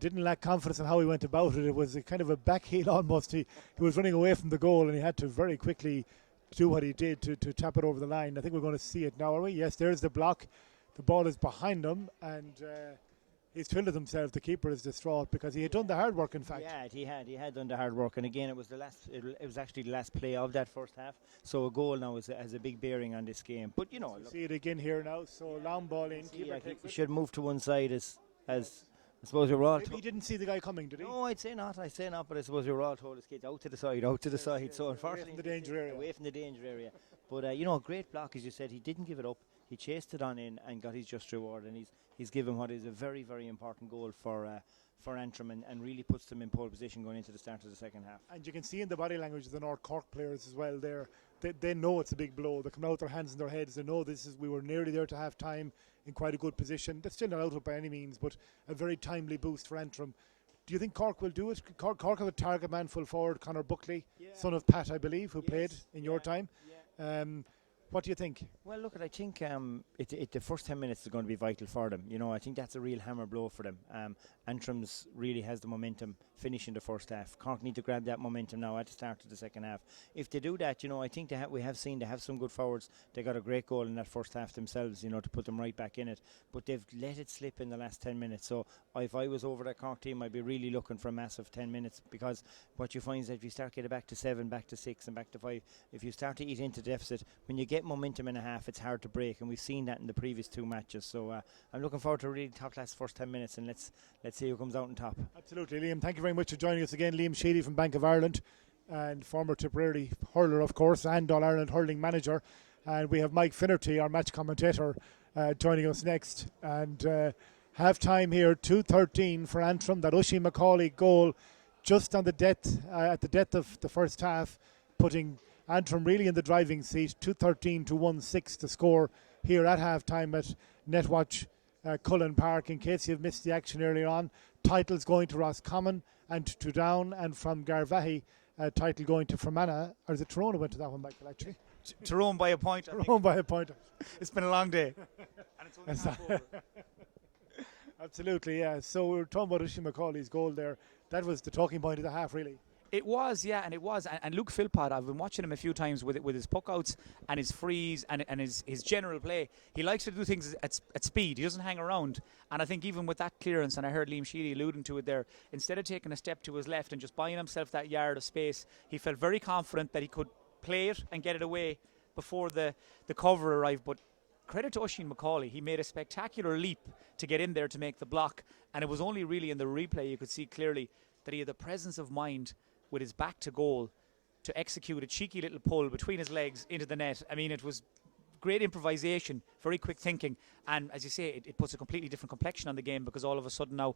didn't lack confidence in how he went about it. It was a kind of a back heel almost. He was running away from the goal, and he had to very quickly do what he did to tap it over the line. I think we're going to see it now, are we? Yes, there's the block. The ball is behind him, and he's tilted himself. The keeper is distraught because he had done the hard work, in fact. Yeah, he had done the hard work, and again, it was actually the last play of that first half. So a goal now has a big bearing on this game. But see it again here now. So long ball in. He should move to one side as I suppose we were all. Maybe he didn't see the guy coming, did he? No, I'd say not. But I suppose we were all told his kids out to the side. So unfortunately, away from the danger area. But a great block, as you said. He didn't give it up. He chased it on in and got his just reward, and he's given what is a very, very important goal for Antrim, and really puts them in pole position going into the start of the second half. And you can see in the body language of the North Cork players as well there, they know it's a big blow. They come out with their hands in their heads. They know we were nearly there to half time in quite a good position. They're still not out of it by any means, but a very timely boost for Antrim. Do you think Cork will do it? Cork have a target man full forward, Conor Buckley, son of Pat, I believe, who played in your time. What do you think? Well, look, I think the first 10 minutes is going to be vital for them. I think that's a real hammer blow for them. Antrim's really has the momentum finishing the first half. Cork need to grab that momentum now at the start of the second half. If they do that, I think we have seen they have some good forwards. They got a great goal in that first half themselves, to put them right back in it. But they've let it slip in the last 10 minutes. So if I was over that Cork team, I'd be really looking for a massive 10 minutes, because what you find is that if you start getting back to 7, back to 6 and back to 5, if you start to eat into deficit, when you get get momentum in a half, it's hard to break, and we've seen that in the previous 2 matches. So I'm looking forward to a really top class first 10 minutes, and let's see who comes out on top. Absolutely, Liam. Thank you very much for joining us again. Liam Sheedy from Bank of Ireland, and former Tipperary hurler, of course, and All Ireland hurling manager. And we have Mike Finnerty, our match commentator, joining us next. And half time here, 2:13 for Antrim. That Oisin Macaulay goal just on the death at the death of the first half, putting Antrim really in the driving seat. 2:13 to 1-6 to score here at half time at Netwatch Cullen Park. In case you've missed the action earlier on, titles going to Roscommon and to Down, and from Garvahy, title going to Fermanagh. Or is it Tyrone who went to that one, Michael, actually? Tyrone by a point. Tyrone by a point. It's been a long day. And it's only half over. Absolutely, yeah. So we were talking about Oisin Macaulay's goal there. That was the talking point of the half, really. It was, yeah, and it was. And Luke Philpott, I've been watching him a few times with his puck outs and his frees and his general play. He likes to do things at speed. He doesn't hang around. And I think even with that clearance, and I heard Liam Sheedy alluding to it there, instead of taking a step to his left and just buying himself that yard of space, he felt very confident that he could play it and get it away before the cover arrived. But credit to Oisin Macaulay, he made a spectacular leap to get in there to make the block. And it was only really in the replay you could see clearly that he had the presence of mind with his back to goal to execute a cheeky little pull between his legs into the net. I mean, it was great improvisation, very quick thinking, and as you say, it puts a completely different complexion on the game, because all of a sudden now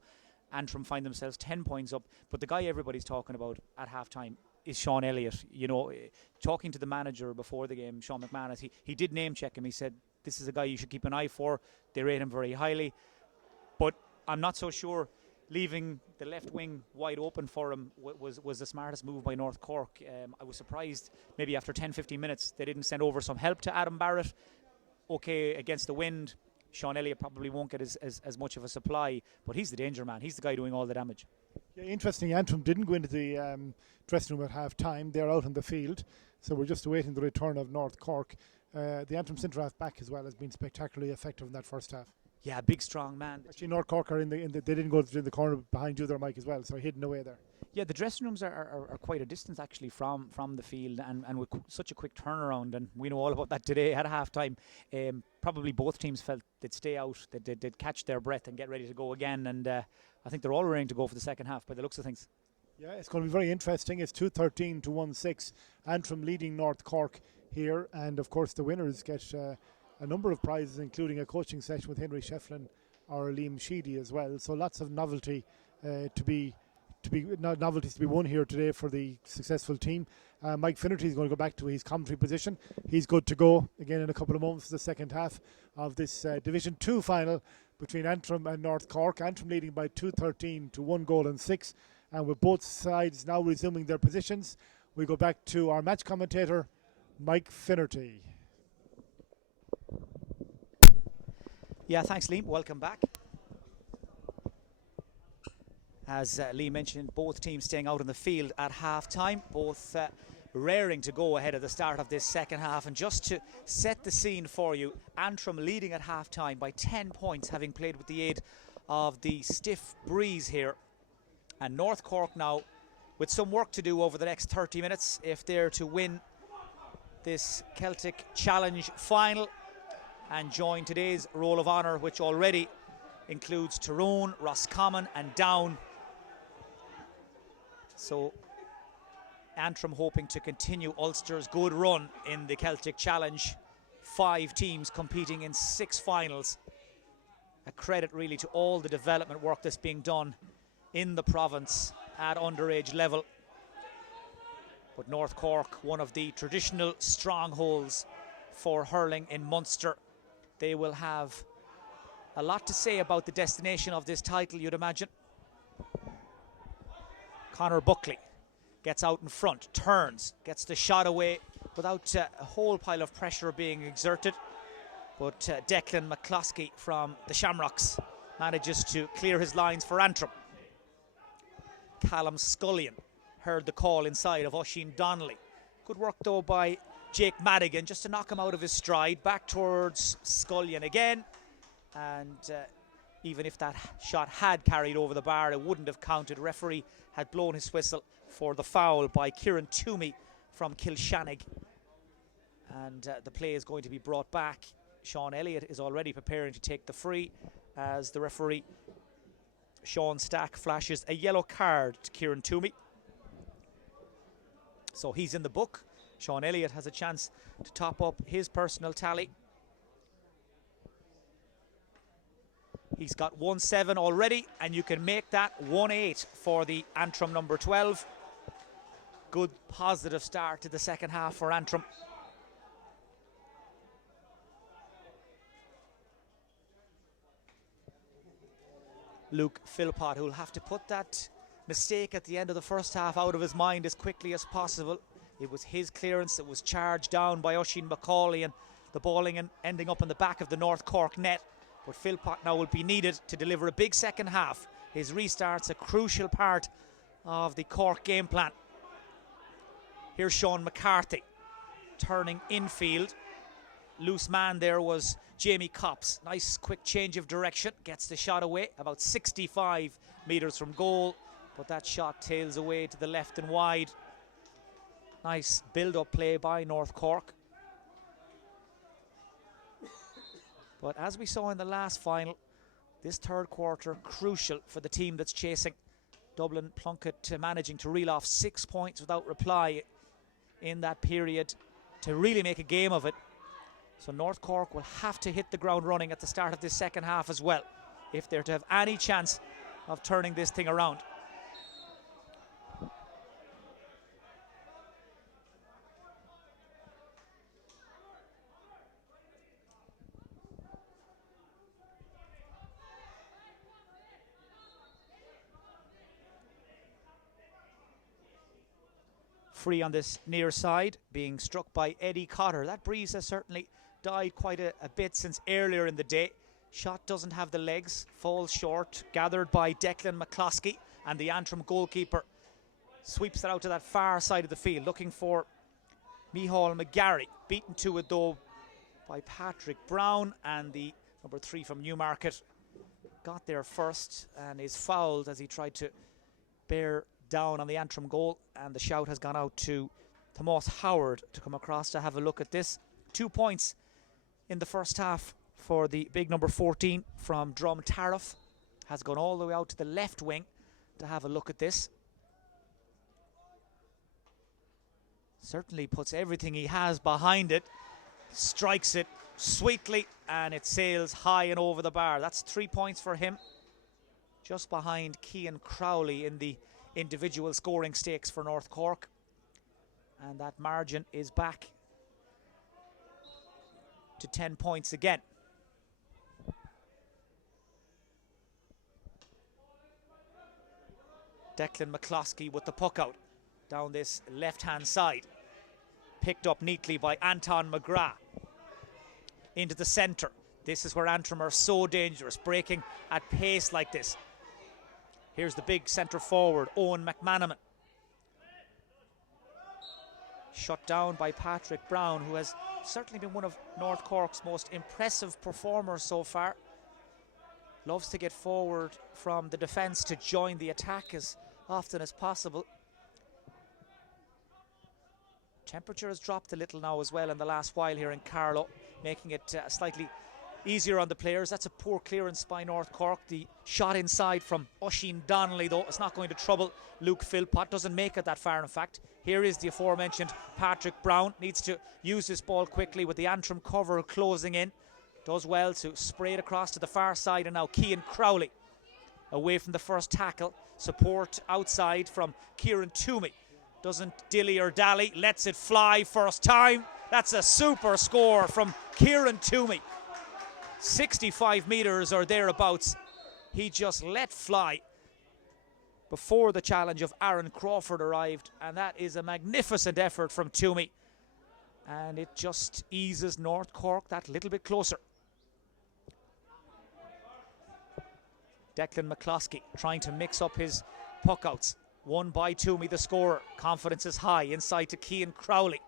Antrim find themselves 10 points up. But the guy everybody's talking about at half time is Sean Elliott. You know, talking to the manager before the game, Sean McManus, he did name check him. He said, this is a guy you should keep an eye for. They rate him very highly, but I'm not so sure leaving the left wing wide open for him was the smartest move by North Cork. I was surprised maybe after 10-15 minutes they didn't send over some help to Adam Barrett. Okay, against the wind, Sean Elliott probably won't get as much of a supply, but he's the danger man. He's the guy doing all the damage. Yeah, interesting, Antrim didn't go into the dressing room at half time. They're out on the field, so we're just awaiting the return of North Cork. The Antrim centre half back as well has been spectacularly effective in that first half. Yeah, big strong man. Actually, North Cork are in the they didn't go to the corner behind you there, Mike, as well, so hidden away there. Yeah, the dressing rooms are quite a distance actually from the field, and with such a quick turnaround, and we know all about that today at half time. Probably both teams felt they'd stay out, they'd catch their breath and get ready to go again, and I think they're all ready to go for the second half by the looks of things. Yeah, it's going to be very interesting. It's 2:13 to 1-6. Antrim leading North Cork here, and of course the winners get a number of prizes, including a coaching session with Henry Shefflin or Liam Sheedy as well. So lots of novelties to be won here today for the successful team. Mike Finnerty is going to go back to his commentary position. He's good to go again in a couple of moments for the second half of this Division 2 final between Antrim and North Cork. Antrim leading by 2:13 to 1-6, and with both sides now resuming their positions, we go back to our match commentator, Mike Finnerty. Yeah, thanks, Liam. Welcome back. As Lee mentioned, both teams staying out on the field at half-time, both raring to go ahead of the start of this second half. And just to set the scene for you, Antrim leading at half-time by 10 points, having played with the aid of the stiff breeze here. And North Cork now with some work to do over the next 30 minutes if they're to win this Celtic Challenge final and join today's Roll of Honour, which already includes Tyrone, Roscommon and Down. So Antrim hoping to continue Ulster's good run in the Celtic Challenge. 5 teams competing in 6 finals. A credit really to all the development work that's being done in the province at underage level. But North Cork, one of the traditional strongholds for hurling in Munster. They will have a lot to say about the destination of this title, you'd imagine. Conor Buckley gets out in front, turns, gets the shot away without a whole pile of pressure being exerted. But Declan McCloskey from the Shamrocks manages to clear his lines for Antrim. Callum Scullion heard the call inside of Oisin Donnelly. Good work though by Jake Madigan just to knock him out of his stride. Back towards Scullion again. And even if that shot had carried over the bar, it wouldn't have counted. Referee had blown his whistle for the foul by Kieran Toomey from Kilshannig. And the play is going to be brought back. Sean Elliott is already preparing to take the free as the referee, Sean Stack, flashes a yellow card to Kieran Toomey. So he's in the book. Sean Elliott has a chance to top up his personal tally. He's got 1-7 already, and you can make that 1-8 for the Antrim number 12. Good positive start to the second half for Antrim. Luke Philpott, who'll have to put that mistake at the end of the first half out of his mind as quickly as possible. It was his clearance that was charged down by Oisin Macaulay, and the balling ending up in the back of the North Cork net. But Philpott now will be needed to deliver a big second half. His restart's a crucial part of the Cork game plan. Here's Sean McCarthy turning infield. Loose man there was Jamie Copps. Nice quick change of direction. Gets the shot away about 65 metres from goal. But that shot tails away to the left and wide. Nice build-up play by North Cork. But as we saw in the last final, this third quarter crucial for the team that's chasing. Dublin Plunkett managing to reel off 6 points without reply in that period to really make a game of it. So North Cork will have to hit the ground running at the start of this second half as well if they're to have any chance of turning this thing around. Free on this near side, being struck by Eddie Cotter. That breeze has certainly died quite a bit since earlier in the day. Shot doesn't have the legs, falls short, gathered by Declan McCloskey, and the Antrim goalkeeper sweeps it out to that far side of the field, looking for Micheál McGarry. Beaten to it though by Patrick Brown, and the number 3 from Newmarket got there first and is fouled as he tried to bear down on the Antrim goal, and the shout has gone out to Tomas Howard to come across to have a look at this. 2 points in the first half for the big number 14 from Drum Tariff. Has gone all the way out to the left wing to have a look at this. Certainly puts everything he has behind it, strikes it sweetly, and it sails high and over the bar. That's 3 points for him, just behind Cian Crowley in the individual scoring stakes for North Cork, and that margin is back to 10 points again. Declan McCloskey with the puck out down this left hand side, picked up neatly by Anton McGrath into the centre. This is where Antrim are so dangerous, breaking at pace like this. Here's the big centre forward, Owen McManaman. Shut down by Patrick Brown, who has certainly been one of North Cork's most impressive performers so far. Loves to get forward from the defence to join the attack as often as possible. Temperature has dropped a little now as well in the last while here in Carlow, making it slightly easier on the players. That's a poor clearance by North Cork. The shot inside from Oisin Donnelly, though, it's not going to trouble Luke Philpott. Doesn't make it that far, in fact. Here is the aforementioned Patrick Brown. Needs to use this ball quickly with the Antrim cover closing in. Does well to spray it across to the far side, and now Cian Crowley away from the first tackle. Support outside from Kieran Toomey. Doesn't dilly or dally, lets it fly first time. That's a super score from Kieran Toomey. 65 metres or thereabouts. He just let fly before the challenge of Aaron Crawford arrived, and that is a magnificent effort from Toomey, and it just eases North Cork that little bit closer. Declan McCloskey trying to mix up his puck outs. Won by Toomey, the scorer. Confidence is high inside to Cian Crowley.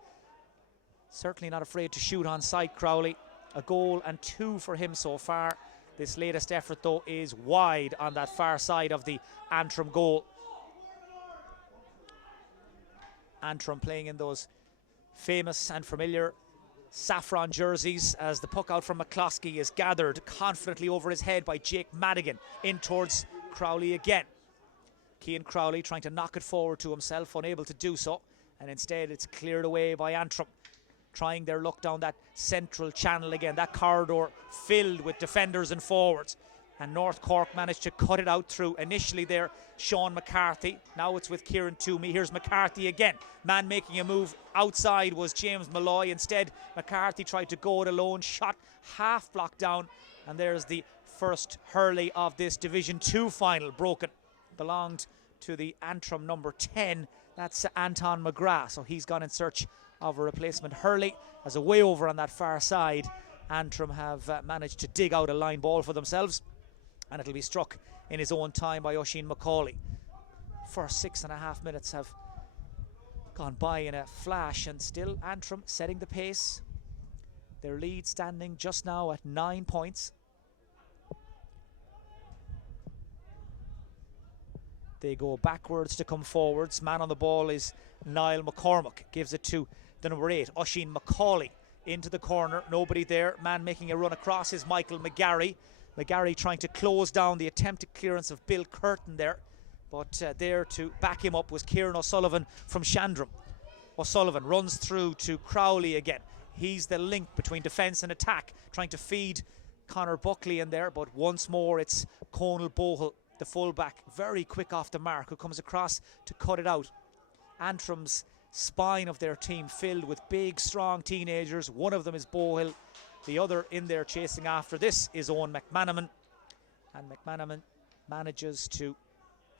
Certainly not afraid to shoot on sight, Crowley. A goal and 2 for him so far. This latest effort, though, is wide on that far side of the Antrim goal. Antrim playing in those famous and familiar saffron jerseys as the puck out from McCloskey is gathered confidently over his head by Jake Madigan in towards Crowley again. Cian Crowley trying to knock it forward to himself, unable to do so, and instead it's cleared away by Antrim, trying their luck down that central channel again, that corridor filled with defenders and forwards. And North Cork managed to cut it out through initially there Sean McCarthy. Now it's with Kieran Toomey. Here's McCarthy again. Man making a move outside was James Malloy. Instead, McCarthy tried to go it alone. Shot half blocked down. And there's the first hurley of this Division 2 final. Broken. Belonged to the Antrim number 10. That's Anton McGrath. So he's gone in search of a replacement hurley. As a way over on that far side, Antrim have managed to dig out a line ball for themselves. And it'll be struck in his own time by Oisin Macaulay. First 6.5 minutes have gone by in a flash, and still Antrim setting the pace. Their lead standing just now at 9 points. They go backwards to come forwards. Man on the ball is Niall McCormack. Gives it to the number 8, Oisin Macaulay. Into the corner, nobody there. Man making a run across is Michael McGarry. McGarry trying to close down the attempted clearance of Bill Curtin there. But there to back him up was Kieran O'Sullivan from Shandrum. O'Sullivan runs through to Crowley again. He's the link between defence and attack, trying to feed Conor Buckley in there. But once more it's Conal Bohill, the fullback, very quick off the mark, who comes across to cut it out. Antrim's spine of their team filled with big, strong teenagers. One of them is Bohill. The other in there chasing after this is Owen McManaman. And McManaman manages to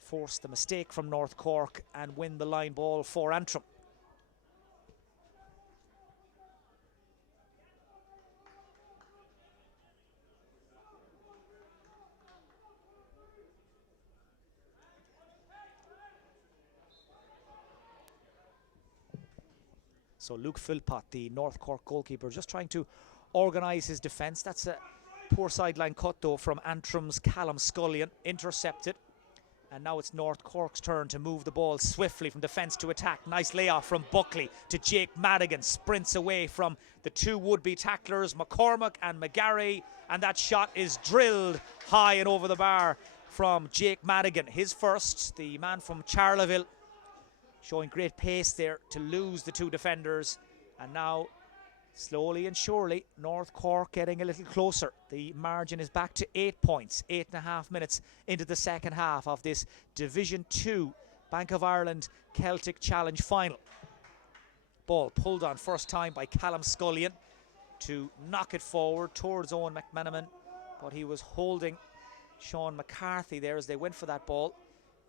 force the mistake from North Cork and win the line ball for Antrim. So Luke Philpott, the North Cork goalkeeper, just trying to organise his defence. That's a poor sideline cut though from Antrim's Callum Scullion, intercepted. And now it's North Cork's turn to move the ball swiftly from defence to attack. Nice layoff from Buckley to Jake Madigan. Sprints away from the two would-be tacklers, McCormack and McGarry. And that shot is drilled high and over the bar from Jake Madigan. His first, the man from Charleville, showing great pace there to lose the two defenders. And now, slowly and surely, North Cork getting a little closer. The margin is back to 8 points, 8.5 minutes into the second half of this Division 2 Bank of Ireland Celtic Challenge final. Ball pulled on first time by Callum Scullion to knock it forward towards Owen McManaman, but he was holding Sean McCarthy there as they went for that ball.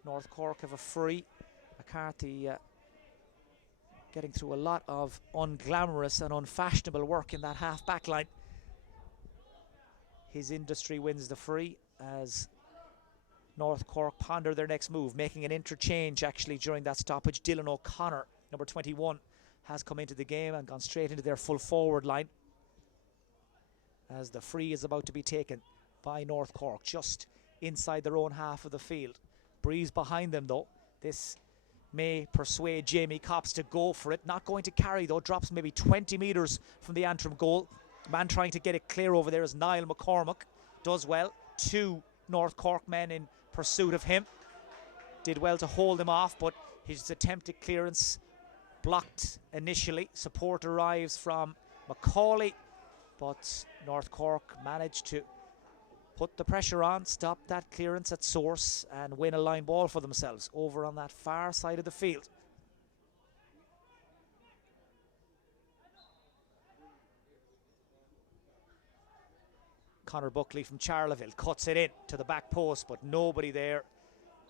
North Cork have a free. McCarthy getting through a lot of unglamorous and unfashionable work in that half back line. His industry wins the free as North Cork ponder their next move, making an interchange actually during that stoppage. Dylan O'Connor, number 21, has come into the game and gone straight into their full forward line as the free is about to be taken by North Cork just inside their own half of the field. Breeze behind them though. This may persuade Jamie Copps to go for it. Not going to carry though, drops maybe 20 metres from the Antrim goal. Man trying to get it clear over there is Niall McCormack. Does well. Two North Cork men in pursuit of him. Did well to hold him off, but his attempted clearance blocked initially. Support arrives from Macaulay, but North Cork managed to put the pressure on, stop that clearance at source and win a line ball for themselves over on that far side of the field. Conor Buckley from Charleville cuts it in to the back post, but nobody there,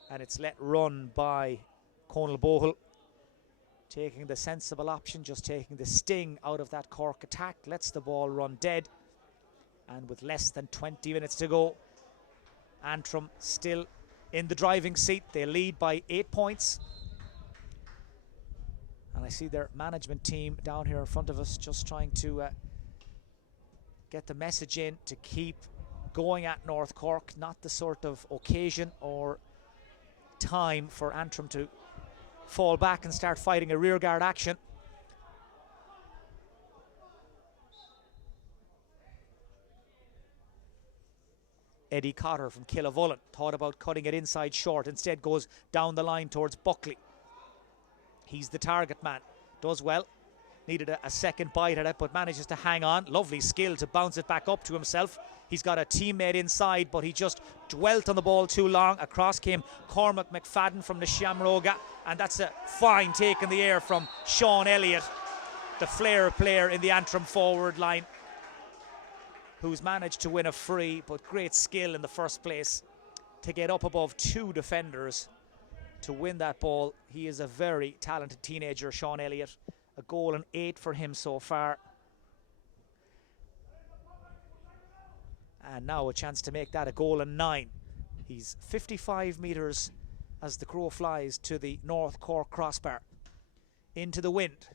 and it's let run by Conal Bohill, taking the sensible option, just taking the sting out of that Cork attack, lets the ball run dead. And with less than 20 minutes to go, Antrim still in the driving seat. They lead by 8 points. And I see their management team down here in front of us just trying to get the message in to keep going at North Cork. Not the sort of occasion or time for Antrim to fall back and start fighting a rearguard action. Eddie Cotter from Killavullen thought about cutting it inside short, instead goes down the line towards Buckley. He's the target man, does well, needed a second bite at it, but manages to hang on. Lovely skill to bounce it back up to himself. He's got a teammate inside, but he just dwelt on the ball too long. Across came Cormac McFadden from the Shamroga, and that's a fine take in the air from Sean Elliott, the flair player in the Antrim forward line, who's managed to win a free, but great skill in the first place to get up above two defenders to win that ball. He is a very talented teenager, Sean Elliott. A goal and 8 for him so far. And now a chance to make that a goal and 9. He's 55 metres as the crow flies to the North Cork crossbar. Into the wind.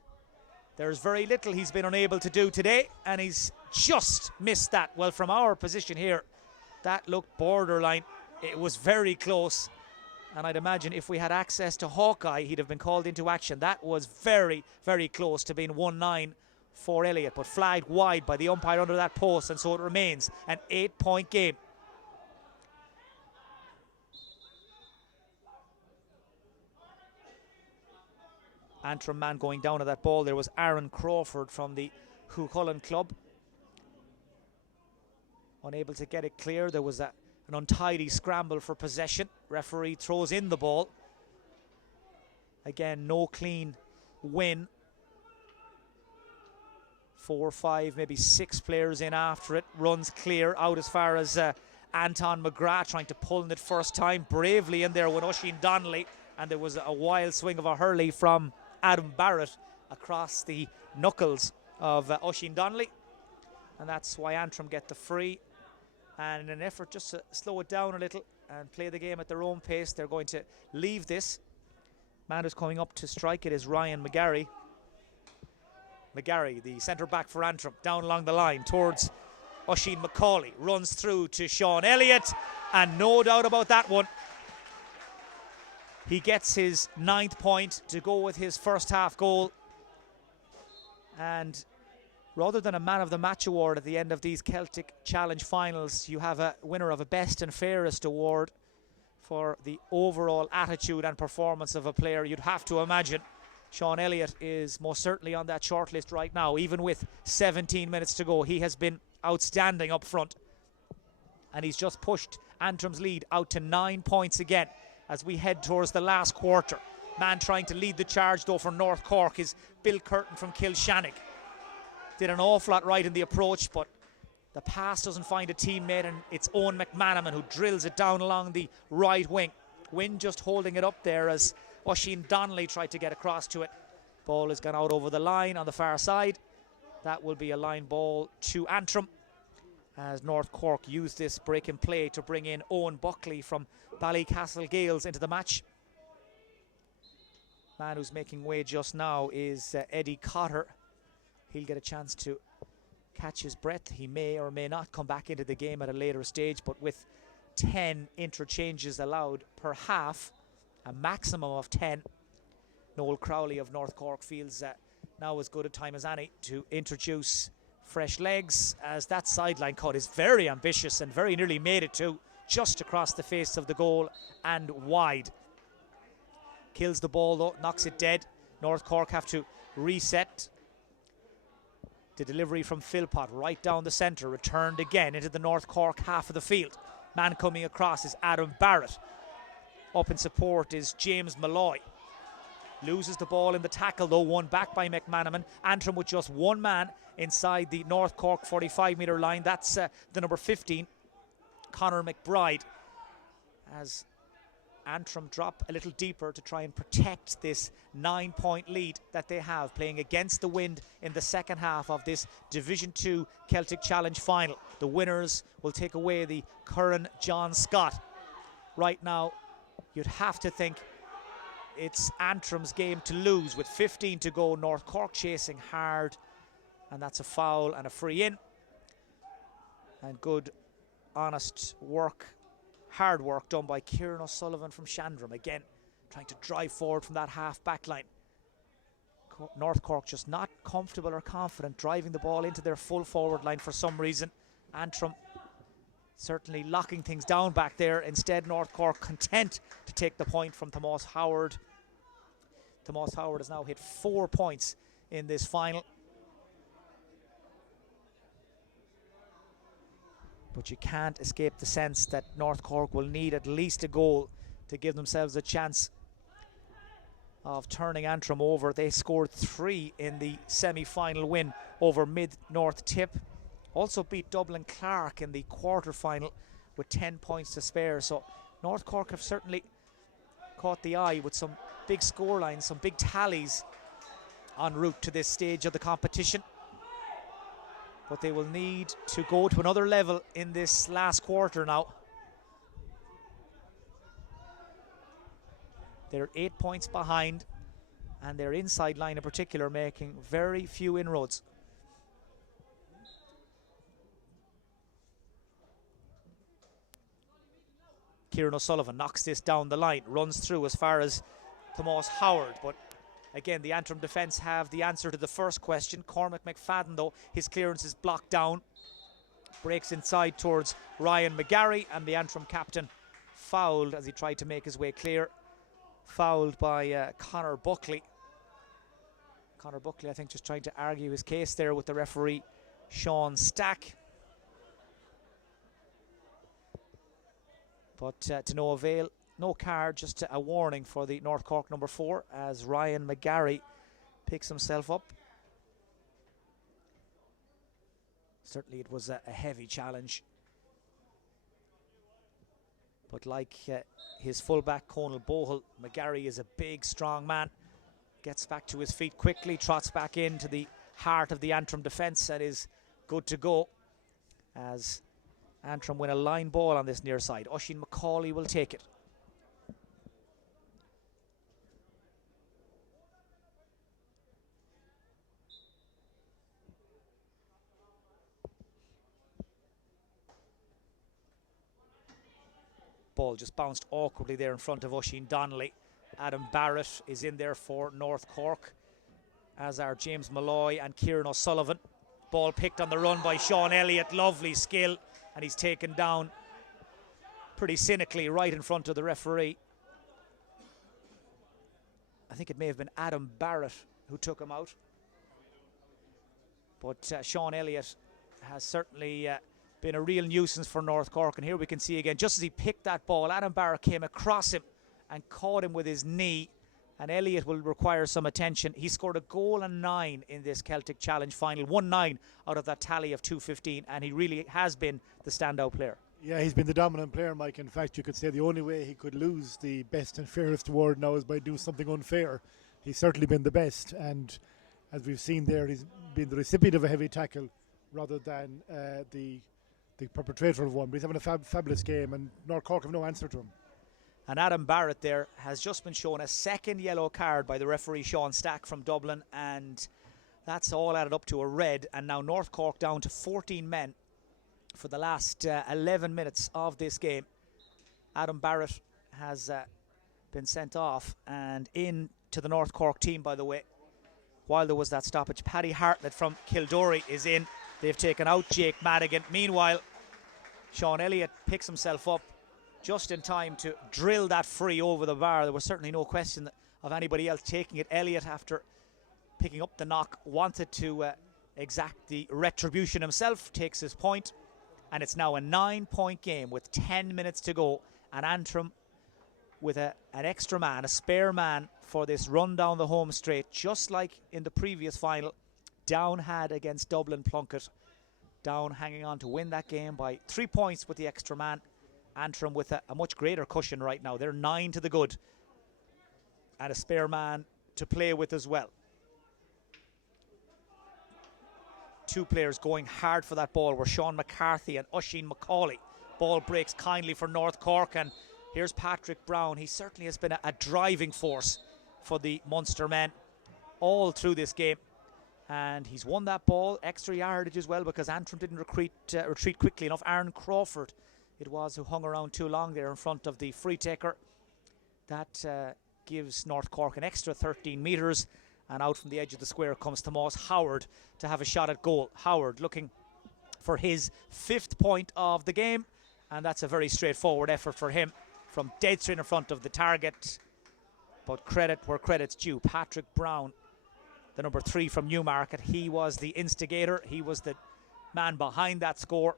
There's very little he's been unable to do today, and he's just missed that. Well, from our position here, that looked borderline. It was very close, and I'd imagine if we had access to Hawkeye, he'd have been called into action. That was very, very close to being 1-9 for Elliott, but flagged wide by the umpire under that post, and so it remains an 8-point game. Antrim man going down at that ball. There was Aaron Crawford from the Cullen club. Unable to get it clear. There was an untidy scramble for possession. Referee throws in the ball. Again, no clean win. 4, 5, maybe 6 players in after it. Runs clear out as far as Anton McGrath trying to pull in it first time. Bravely in there with Oisin Donnelly. And there was a wild swing of a hurley from Adam Barrett across the knuckles of Oisin Donnelly. And that's why Antrim get the free. And in an effort just to slow it down a little and play the game at their own pace, they're going to leave this. Man who's coming up to strike it is Ryan McGarry. McGarry, the centre-back for Antrim, down along the line towards Oisin McCauley. Runs through to Sean Elliott, and no doubt about that one. He gets his 9th point to go with his first half goal. And rather than a man of the match award at the end of these Celtic Challenge finals, you have a winner of a best and fairest award for the overall attitude and performance of a player. You'd have to imagine Sean Elliott is most certainly on that shortlist right now. Even with 17 minutes to go, he has been outstanding up front. And he's just pushed Antrim's lead out to 9 points again as we head towards the last quarter. Man trying to lead the charge though for North Cork is Bill Curtin from Kilshannig. Did an awful lot right in the approach, but the pass doesn't find a teammate, and it's Owen McManaman who drills it down along the right wing. Wynn just holding it up there as Oisin Donnelly tried to get across to it. Ball has gone out over the line on the far side. That will be a line ball to Antrim as North Cork used this break in play to bring in Owen Buckley from Ballycastle Gales into the match. Man who's making way just now is Eddie Cotter. He'll get a chance to catch his breath. He may or may not come back into the game at a later stage, but with 10 interchanges allowed per half, a maximum of 10, Noel Crowley of North Cork feels now as good a time as any to introduce fresh legs, as that sideline cut is very ambitious and very nearly made it to just across the face of the goal and wide. Kills the ball though, knocks it dead. North Cork have to reset. The delivery from Philpott right down the centre, returned again into the North Cork half of the field. Man coming across is Adam Barrett. Up in support is James Malloy. Loses the ball in the tackle though, won back by McManaman. Antrim with just one man inside the North Cork 45-metre line. That's the number 15, Conor McBride. As Antrim drop a little deeper to try and protect this 9-point lead that they have, playing against the wind in the second half of this Division 2 Celtic Challenge final. The winners will take away the Curran John Scott. Right now, you'd have to think it's Antrim's game to lose with 15 to go. North Cork chasing hard, and that's a foul and a free in. And good, honest work, hard work done by Kieran O'Sullivan from Shandrum. Again, trying to drive forward from that half-back line. North Cork just not comfortable or confident driving the ball into their full forward line for some reason. Antrim certainly locking things down back there. Instead, North Cork content to take the point from Tomas Howard. Tomas Howard has now hit 4 points in this final. But you can't escape the sense that North Cork will need at least a goal to give themselves a chance of turning Antrim over. They scored 3 in the semi-final win over Mid-North Tip. Also beat Dublin Clark in the quarter-final with 10 points to spare. So North Cork have certainly caught the eye with some big scorelines, some big tallies en route to this stage of the competition. But they will need to go to another level in this last quarter now. They're 8 points behind, and their inside line in particular making very few inroads. Kieran O'Sullivan knocks this down the line, runs through as far as Tomas Howard, but again, the Antrim defence have the answer to the first question. Cormac McFadden, though, his clearance is blocked down. Breaks inside towards Ryan McGarry, and the Antrim captain fouled as he tried to make his way clear. Fouled by Conor Buckley. Conor Buckley, I think, just trying to argue his case there with the referee, Sean Stack. But to no avail. No card, just a warning for the North Cork number 4 as Ryan McGarry picks himself up. Certainly it was a heavy challenge. But like his fullback Conal Bohol, McGarry is a big, strong man. Gets back to his feet quickly, trots back into the heart of the Antrim defence and is good to go as Antrim win a line ball on this near side. Oisin McCauley will take it. Ball just bounced awkwardly there in front of Oisin Donnelly. Adam Barrett is in there for North Cork, as are James Malloy and Kieran O'Sullivan. Ball picked on the run by Sean Elliott, lovely skill, and he's taken down pretty cynically right in front of the referee. I think it may have been Adam Barrett who took him out. But Sean Elliott has certainly been a real nuisance for North Cork, and here we can see again, just as he picked that ball, Adam Barrett came across him and caught him with his knee, and Elliott will require some attention. He scored a goal and 9 in this Celtic Challenge final, 1-9 out of that tally of 215, and he really has been the standout player. Yeah, he's been the dominant player, Mike. In fact, you could say the only way he could lose the best and fairest award now is by doing something unfair. He's certainly been the best, and as we've seen there, he's been the recipient of a heavy tackle rather than the perpetrator of one. But he's having a fabulous game, and North Cork have no answer to him. And Adam Barrett there has just been shown a second yellow card by the referee Sean Stack from Dublin, and that's all added up to a red. And now North Cork down to 14 men for the last 11 minutes of this game. Adam Barrett has been sent off, and in to the North Cork team, by the way, while there was that stoppage, Paddy Hartlett from Kildorrery is in. They've taken out Jake Madigan. Meanwhile, Sean Elliott picks himself up just in time to drill that free over the bar. There was certainly no question of anybody else taking it. Elliott, after picking up the knock, wanted to exact the retribution himself, takes his point, and it's now a 9-point game with 10 minutes to go, and Antrim with an extra man, a spare man for this run down the home straight, just like in the previous final. Down had against Dublin Plunkett. Down hanging on to win that game by 3 points with the extra man. Antrim with a much greater cushion right now. They're 9 to the good, and a spare man to play with as well. Two players going hard for that ball were Sean McCarthy and Oisin McCauley. Ball breaks kindly for North Cork, and here's Patrick Brown. He certainly has been a driving force for the Munster men all through this game, and he's won that ball, extra yardage as well, because Antrim didn't retreat quickly enough. Aaron Crawford it was who hung around too long there in front of the free taker. That gives North Cork an extra 13 metres, and out from the edge of the square comes Tomas Howard to have a shot at goal. Howard looking for his 5th point of the game, And that's a very straightforward effort for him from dead straight in front of the target. But credit where credit's due. Patrick Brown, the number 3 from Newmarket, he was the instigator. He was the man behind that score.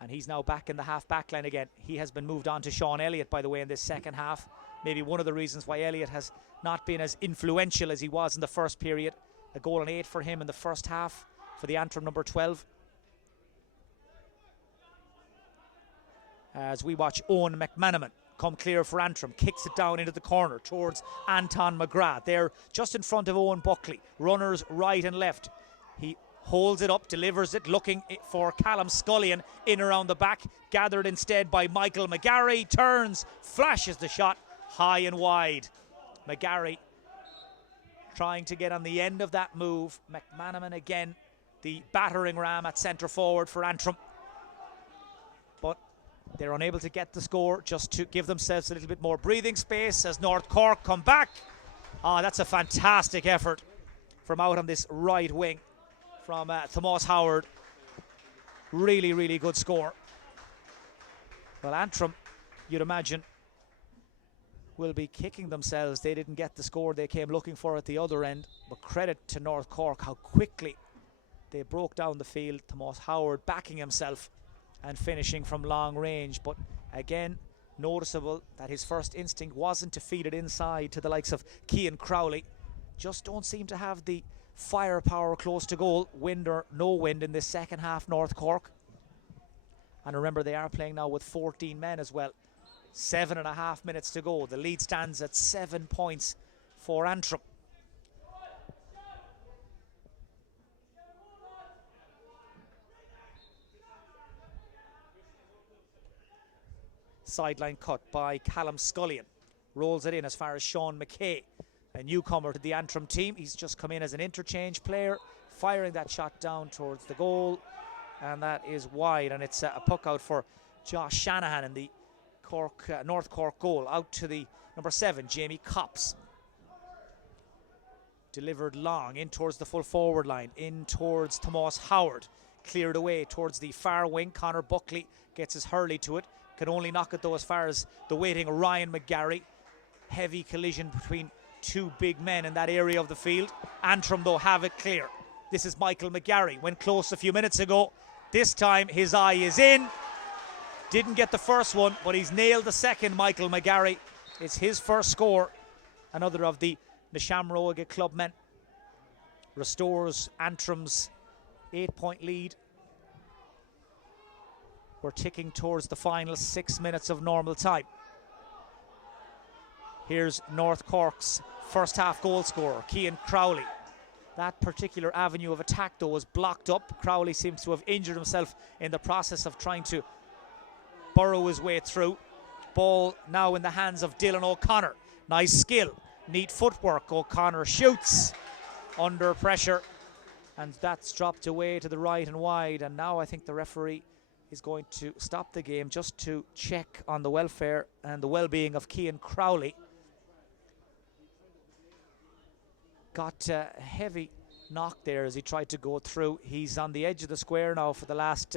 And he's now back in the half-back line again. He has been moved on to Sean Elliott, by the way, in this second half. Maybe one of the reasons why Elliott has not been as influential as he was in the first period. A goal and 8 for him in the first half for the Antrim number 12. As we watch Owen McManaman come clear for Antrim, kicks it down into the corner towards Anton McGrath. They're just in front of Owen Buckley. Runners right and left. He holds it up, delivers it, looking for Callum Scullion in around the back. Gathered instead by Michael McGarry. Turns, flashes the shot high and wide. McGarry trying to get on the end of that move. McManaman again, the battering ram at centre forward for Antrim. But they're unable to get the score, just to give themselves a little bit more breathing space as North Cork come back. That's a fantastic effort from out on this right wing from Tomas Howard. Really, really good score. Well, Antrim, you'd imagine, will be kicking themselves. They didn't get the score they came looking for at the other end. But credit to North Cork, how quickly they broke down the field. Tomas Howard backing himself and finishing from long range. But again, noticeable that his first instinct wasn't to feed it inside to the likes of Cian Crowley. Just don't seem to have the firepower close to goal, wind or no wind in this second half, North Cork. And remember, they are playing now with 14 men as well. 7.5 minutes to go. The lead stands at 7 points for Antrim. Sideline cut by Callum Scullion. Rolls it in as far as Sean McKay, a newcomer to the Antrim team. He's just come in as an interchange player, firing that shot down towards the goal. And that is wide, and it's a puck out for Josh Shanahan in the North Cork goal. Out to the number 7, Jamie Copps. Delivered long in towards the full forward line, in towards Tomas Howard. Cleared away towards the far wing. Conor Buckley gets his hurley to it. Can only knock it though as far as the waiting Ryan McGarry. Heavy collision between two big men in that area of the field. Antrim though have it clear. This is Michael McGarry. Went close a few minutes ago. This time his eye is in. Didn't get the first one, but he's nailed the second. Michael McGarry. It's his first score. Another of the Nishamroga club men. Restores Antrim's 8-point lead. We're ticking towards the final 6 minutes of normal time. Here's North Cork's first half goal scorer, Cian Crowley. That particular avenue of attack though was blocked up. Crowley seems to have injured himself in the process of trying to burrow his way through. Ball now in the hands of Dylan O'Connor. Nice skill, neat footwork. O'Connor shoots under pressure, and that's dropped away to the right and wide. And now I think the referee is going to stop the game just to check on the welfare and the well-being of Cian Crowley. Got a heavy knock there as he tried to go through. He's on the edge of the square now for the last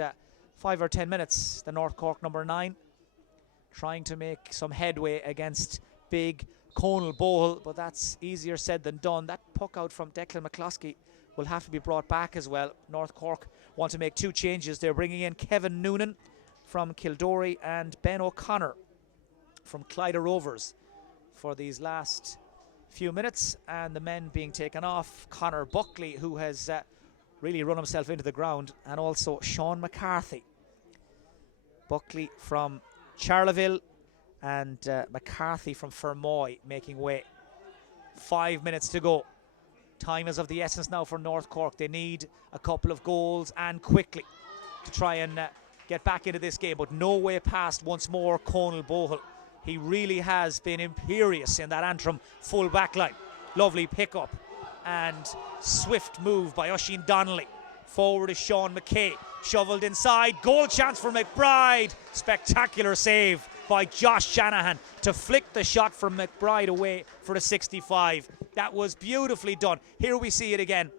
5 or 10 minutes. The North Cork number 9 trying to make some headway against big Conal Bohol, but that's easier said than done. That puck out from Declan McCloskey will have to be brought back as well. North Cork want to make 2 changes. They're bringing in Kevin Noonan from Kildorrery and Ben O'Connor from Clyde Rovers for these last few minutes, and the men being taken off, Conor Buckley, who has really run himself into the ground, and also Sean McCarthy. Buckley from Charleville and McCarthy from Fermoy making way. 5 minutes to go. Time is of the essence now for North Cork. They need a couple of goals and quickly to try and get back into this game, but no way past once more Conal Bohol. He really has been imperious in that Antrim full back line. Lovely pickup and swift move by Oisin Donnelly. Forward is Sean McKay. Shovelled inside. Goal chance for McBride. Spectacular save by Josh Shanahan to flick the shot from McBride away for a 65. That was beautifully done. Here we see it again.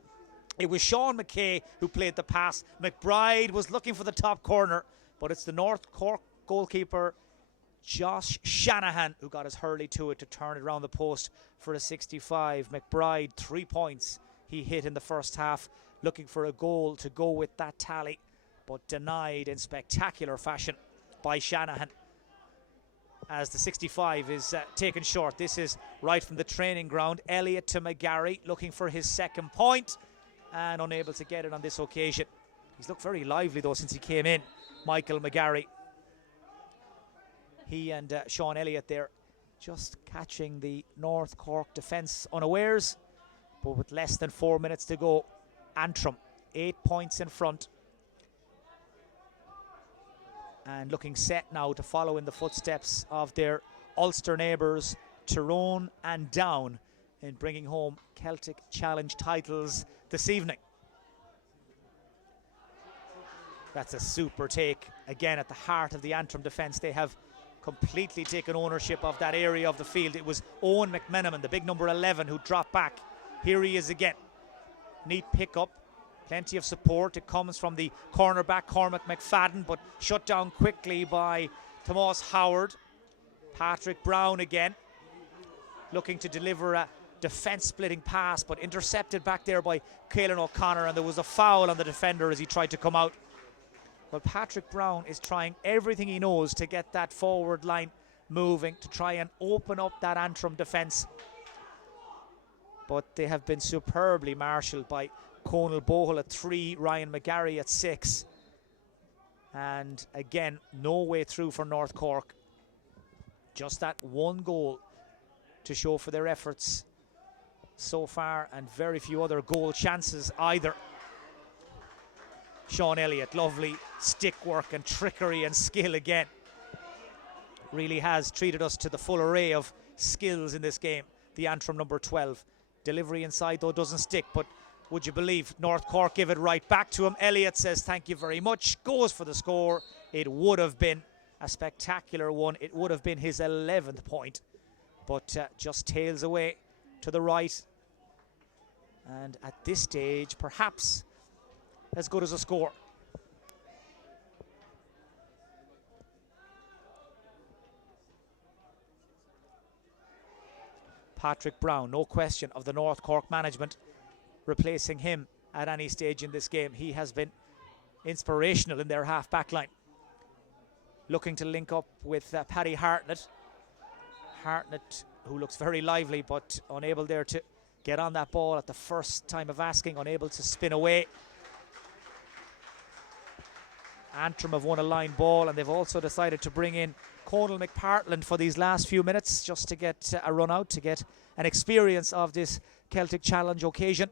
It was Sean McKay who played the pass. McBride was looking for the top corner, but it's the North Cork goalkeeper Josh Shanahan, who got his hurley to it to turn it around the post for a 65. McBride, 3 points he hit in the first half, looking for a goal to go with that tally, but denied in spectacular fashion by Shanahan as the 65 is taken short. This is right from the training ground. Elliott to McGarry, looking for his second point and unable to get it on this occasion. He's looked very lively though since he came in, Michael McGarry. He and Sean Elliott there just catching the North Cork defence unawares, but with less than 4 minutes to go, Antrim 8 points in front and looking set now to follow in the footsteps of their Ulster neighbours Tyrone and Down in bringing home Celtic Challenge titles this evening. That's a super take again at the heart of the Antrim defence. They have completely taken ownership of that area of the field. It was Owen McMenamin, the big number 11, who dropped back. Here he is again. Neat pick-up, plenty of support. It comes from the cornerback Cormac McFadden, but shut down quickly by Tomas Howard. Patrick Brown again, looking to deliver a defence-splitting pass, but intercepted back there by Caelan O'Connor, and there was a foul on the defender as he tried to come out. Well, Patrick Brown is trying everything he knows to get that forward line moving, to try and open up that Antrim defence. But they have been superbly marshalled by Conal Bohol at 3, Ryan McGarry at 6. And again, no way through for North Cork. Just that one goal to show for their efforts so far, and very few other goal chances either. Sean Elliott, lovely stick work and trickery and skill again. Really has treated us to the full array of skills in this game, the Antrim number 12. Delivery inside though doesn't stick, but would you believe North Cork give it right back to him. Elliott says thank you very much, goes for the score. It would have been a spectacular one. It would have been his 11th point, but just tails away to the right. And at this stage, perhaps as good as a score. Patrick Brown, no question of the North Cork management replacing him at any stage in this game. He has been inspirational in their half-back line. Looking to link up with Paddy Hartnett. Hartnett, who looks very lively, but unable there to get on that ball at the first time of asking, unable to spin away. Antrim have won a line ball, and they've also decided to bring in Conal McPartland for these last few minutes just to get a run out, to get an experience of this Celtic Challenge occasion.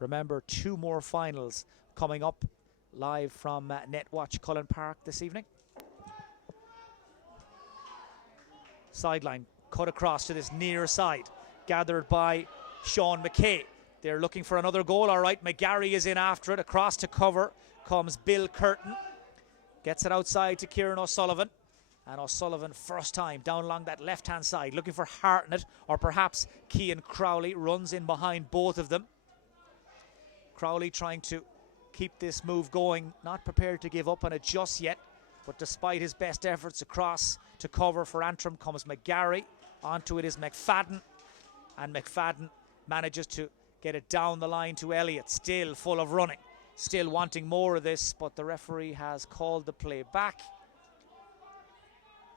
Remember, 2 more finals coming up live from Netwatch Cullen Park this evening. Sideline cut across to this near side, gathered by Sean McKay. They're looking for another goal. All right, McGarry is in after it. Across to cover comes Bill Curtin. Gets it outside to Kieran O'Sullivan. And O'Sullivan, first time, down along that left-hand side, looking for Hartnett, or perhaps Cian Crowley, runs in behind both of them. Crowley trying to keep this move going, not prepared to give up on it just yet. But despite his best efforts, across to cover for Antrim comes McGarry. Onto it is McFadden. And McFadden manages to get it down the line to Elliott, still full of running, still wanting more of this, but the referee has called the play back,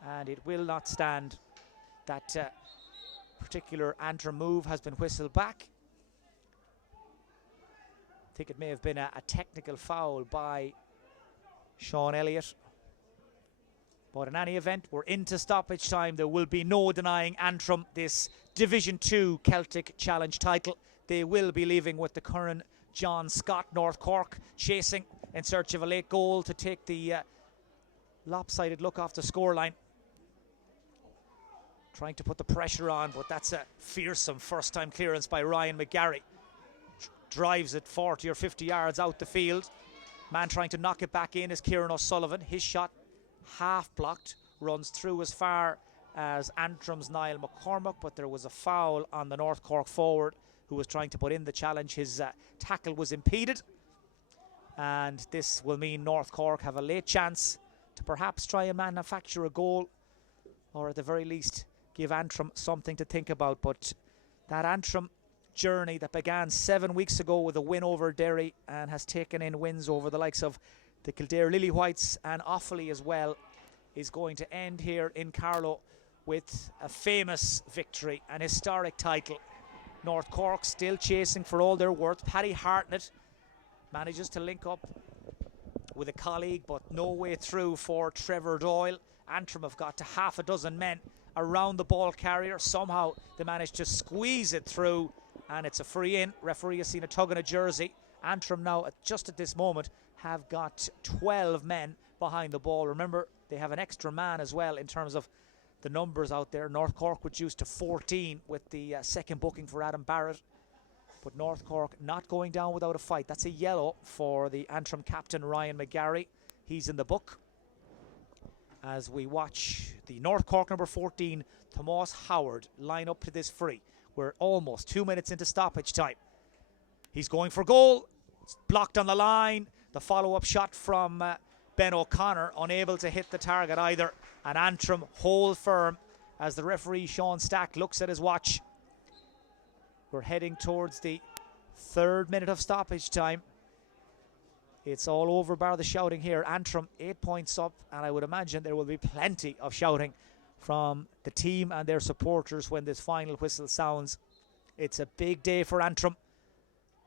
and it will not stand. That particular Antrim move has been whistled back. I think it may have been a technical foul by Sean Elliott, but in any event, we're into stoppage time. There will be no denying Antrim this Division 2 Celtic Challenge title. They will be leaving with the current John Scott. North Cork chasing in search of a late goal to take the lopsided look off the scoreline. Trying to put the pressure on, but that's a fearsome first-time clearance by Ryan McGarry. Drives it 40 or 50 yards out the field. Man trying to knock it back in is Kieran O'Sullivan. His shot half blocked, runs through as far as Antrim's Niall McCormack, but there was a foul on the North Cork forward who was trying to put in the challenge. His tackle was impeded, and this will mean North Cork have a late chance to perhaps try and manufacture a goal, or at the very least give Antrim something to think about. But that Antrim journey that began 7 weeks ago with a win over Derry and has taken in wins over the likes of the Kildare Lily Whites and Offaly as well, is going to end here in Carlow with a famous victory, an historic title. North Cork still chasing for all their worth. Paddy Hartnett manages to link up with a colleague, but no way through for Trevor Doyle. Antrim have got to half a dozen men around the ball carrier. Somehow they managed to squeeze it through, and it's a free in. Referee has seen a tug on a jersey. Antrim now, just at this moment, have got 12 men behind the ball. Remember, they have an extra man as well in terms of the numbers out there. North Cork reduced to 14 with the second booking for Adam Barrett. But North Cork not going down without a fight. That's a yellow for the Antrim captain, Ryan McGarry. He's in the book. As we watch the North Cork number 14, Tomas Howard, line up to this free. We're almost 2 minutes into stoppage time. He's going for goal. It's blocked on the line. The follow-up shot from Ben O'Connor, unable to hit the target either. And Antrim hold firm as the referee, Sean Stack, looks at his watch. We're heading towards the 3rd minute of stoppage time. It's all over bar the shouting here. Antrim 8 points up, and I would imagine there will be plenty of shouting from the team and their supporters when this final whistle sounds. It's a big day for Antrim,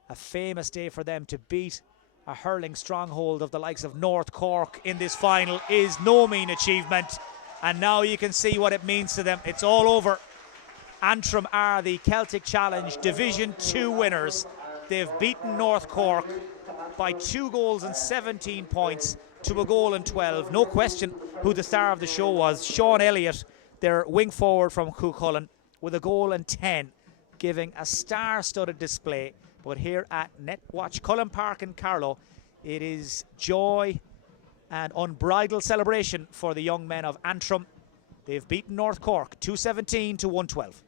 a famous day for them. To beat a hurling stronghold of the likes of North Cork in this final is no mean achievement, and now you can see what it means to them. It's all over. Antrim are the Celtic Challenge Division 2 winners. They've beaten North Cork by 2 goals and 17 points to a goal and 12. No question who the star of the show was. Sean Elliott, their wing forward from Cullen, with a goal and 10, giving a star-studded display. But here at Netwatch Cullen Park in Carlow, it is joy and unbridled celebration for the young men of Antrim. They've beaten North Cork 217 to 112.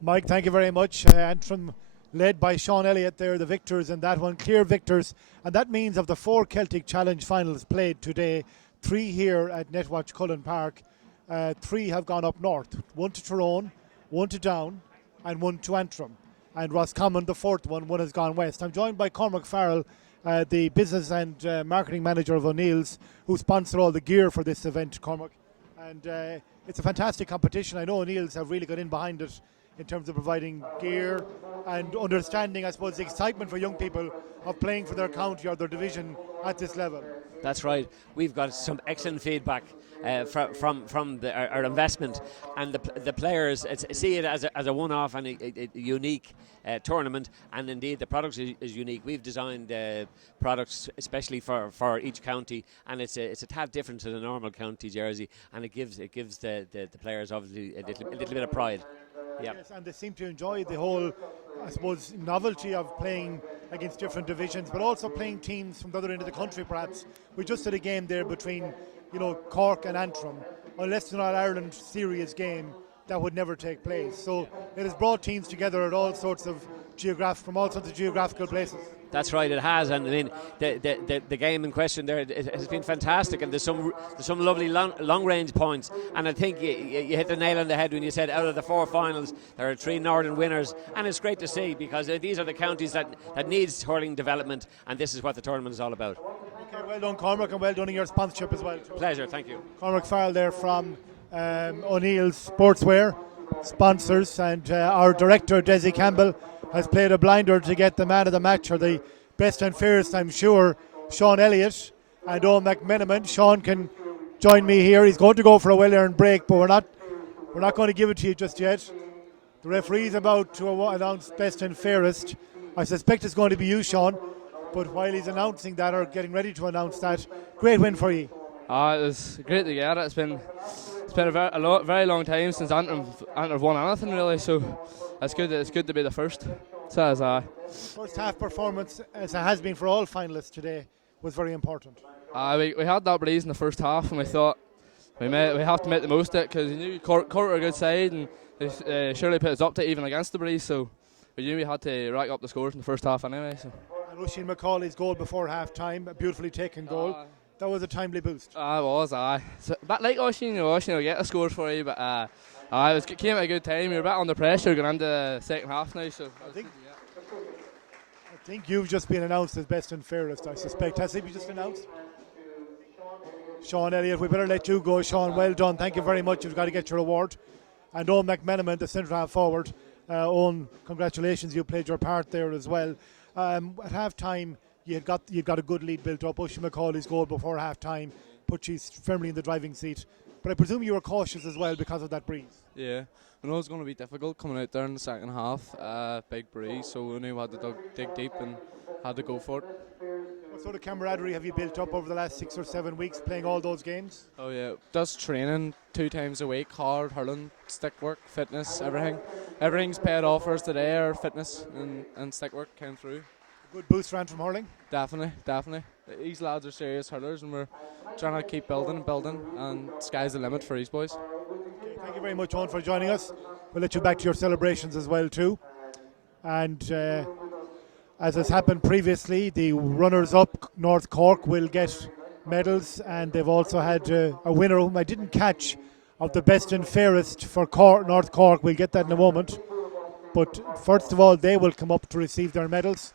Mike, thank you very much. Antrim, led by Sean Elliott, they're the victors in that one, clear victors. And that means of the 4 Celtic Challenge finals played today, 3 here at Netwatch Cullen Park, 3 have gone up north. 1 to Tyrone, 1 to Down, and 1 to Antrim. And Roscommon, the 4th one has gone west. I'm joined by Cormac Farrell, the business and marketing manager of O'Neill's, who sponsor all the gear for this event, Cormac. And it's a fantastic competition. I know O'Neill's have really got in behind it in terms of providing gear and understanding, I suppose, the excitement for young people of playing for their county or their division at this level. That's right. We've got some excellent feedback from our investment, and the players see it as a one-off and a unique tournament, and indeed the product is unique. We've designed products especially for each county, and it's a tad different to the normal county jersey, and it gives the players obviously a little bit of pride. Yep. Yes, and they seem to enjoy the whole, I suppose, novelty of playing against different divisions, but also playing teams from the other end of the country perhaps. We just had a game there between, Cork and Antrim. Unless it's an All-Ireland serious game, that would never take place. So it has brought teams together at all sorts of from all sorts of geographical places. That's right, it has, and I mean the game in question there, it has been fantastic, and there's some lovely long range points, and I think you hit the nail on the head when you said out of the 4 finals there are 3 Northern winners, and it's great to see because these are the counties that needs hurling development, and this is what the tournament is all about. Okay, well done Cormac, and well done in your sponsorship as well. Pleasure, thank you. Cormac Farrell there from O'Neill's Sportswear sponsors, and our director Desi Campbell has played a blinder to get the man of the match, or the best and fairest, I'm sure, Sean Elliott and Owen McMenamin. Sean can join me here. He's going to go for a well-earned break, but we're not going to give it to you just yet. The referee's about to announce best and fairest. I suspect it's going to be you, Sean, but while he's announcing that, or getting ready to announce that, great win for you. It was great to get it. It's been a very long time since Antrim have won anything really, so it's good to be the first. So as first half performance, as it has been for all finalists today, was very important. We had that breeze in the first half, and we thought we have to make the most of it because we knew Cork were a good side, and they surely put us up to even against the breeze. So we knew we had to rack up the scores in the first half anyway. So. And Oisin McCauley's goal before half-time, a beautifully taken goal. That was a timely boost. It was, aye. So, but like Oisin, Oisin will get the scores for you, but it came at a good time. You're a bit under pressure going into the second half now, so I think you've just been announced as best and fairest, I suspect. Has he been just announced? Sean Elliott, we better let you go. Sean, well done. Thank you very much. You've got to get your award. And Owen McMenamin, the centre half forward. Owen, congratulations. You played your part there as well. At half time, you got a good lead built up. Oisin McCauley's goal before half time put you firmly in the driving seat. But I presume you were cautious as well because of that breeze. yeah. I know it was going to be difficult coming out there in the second half. Big breeze, so we knew we had to dig deep and had to go for it. What sort of camaraderie have you built up over the last 6 or 7 weeks playing all those games? Oh yeah, just training 2 times a week, hard hurling, stick work, fitness, everything. Everything's paid off for us today. Our fitness and stick work came through. Good boost ran from hurling? Definitely. These lads are serious hurlers, and we're trying to keep building, and sky's the limit for these boys. Okay, thank you very much, Owen, for joining us. We'll let you back to your celebrations as well too. And as has happened previously, the runners-up North Cork will get medals, and they've also had a winner whom I didn't catch of the best and fairest for North Cork. We'll get that in a moment. But first of all, they will come up to receive their medals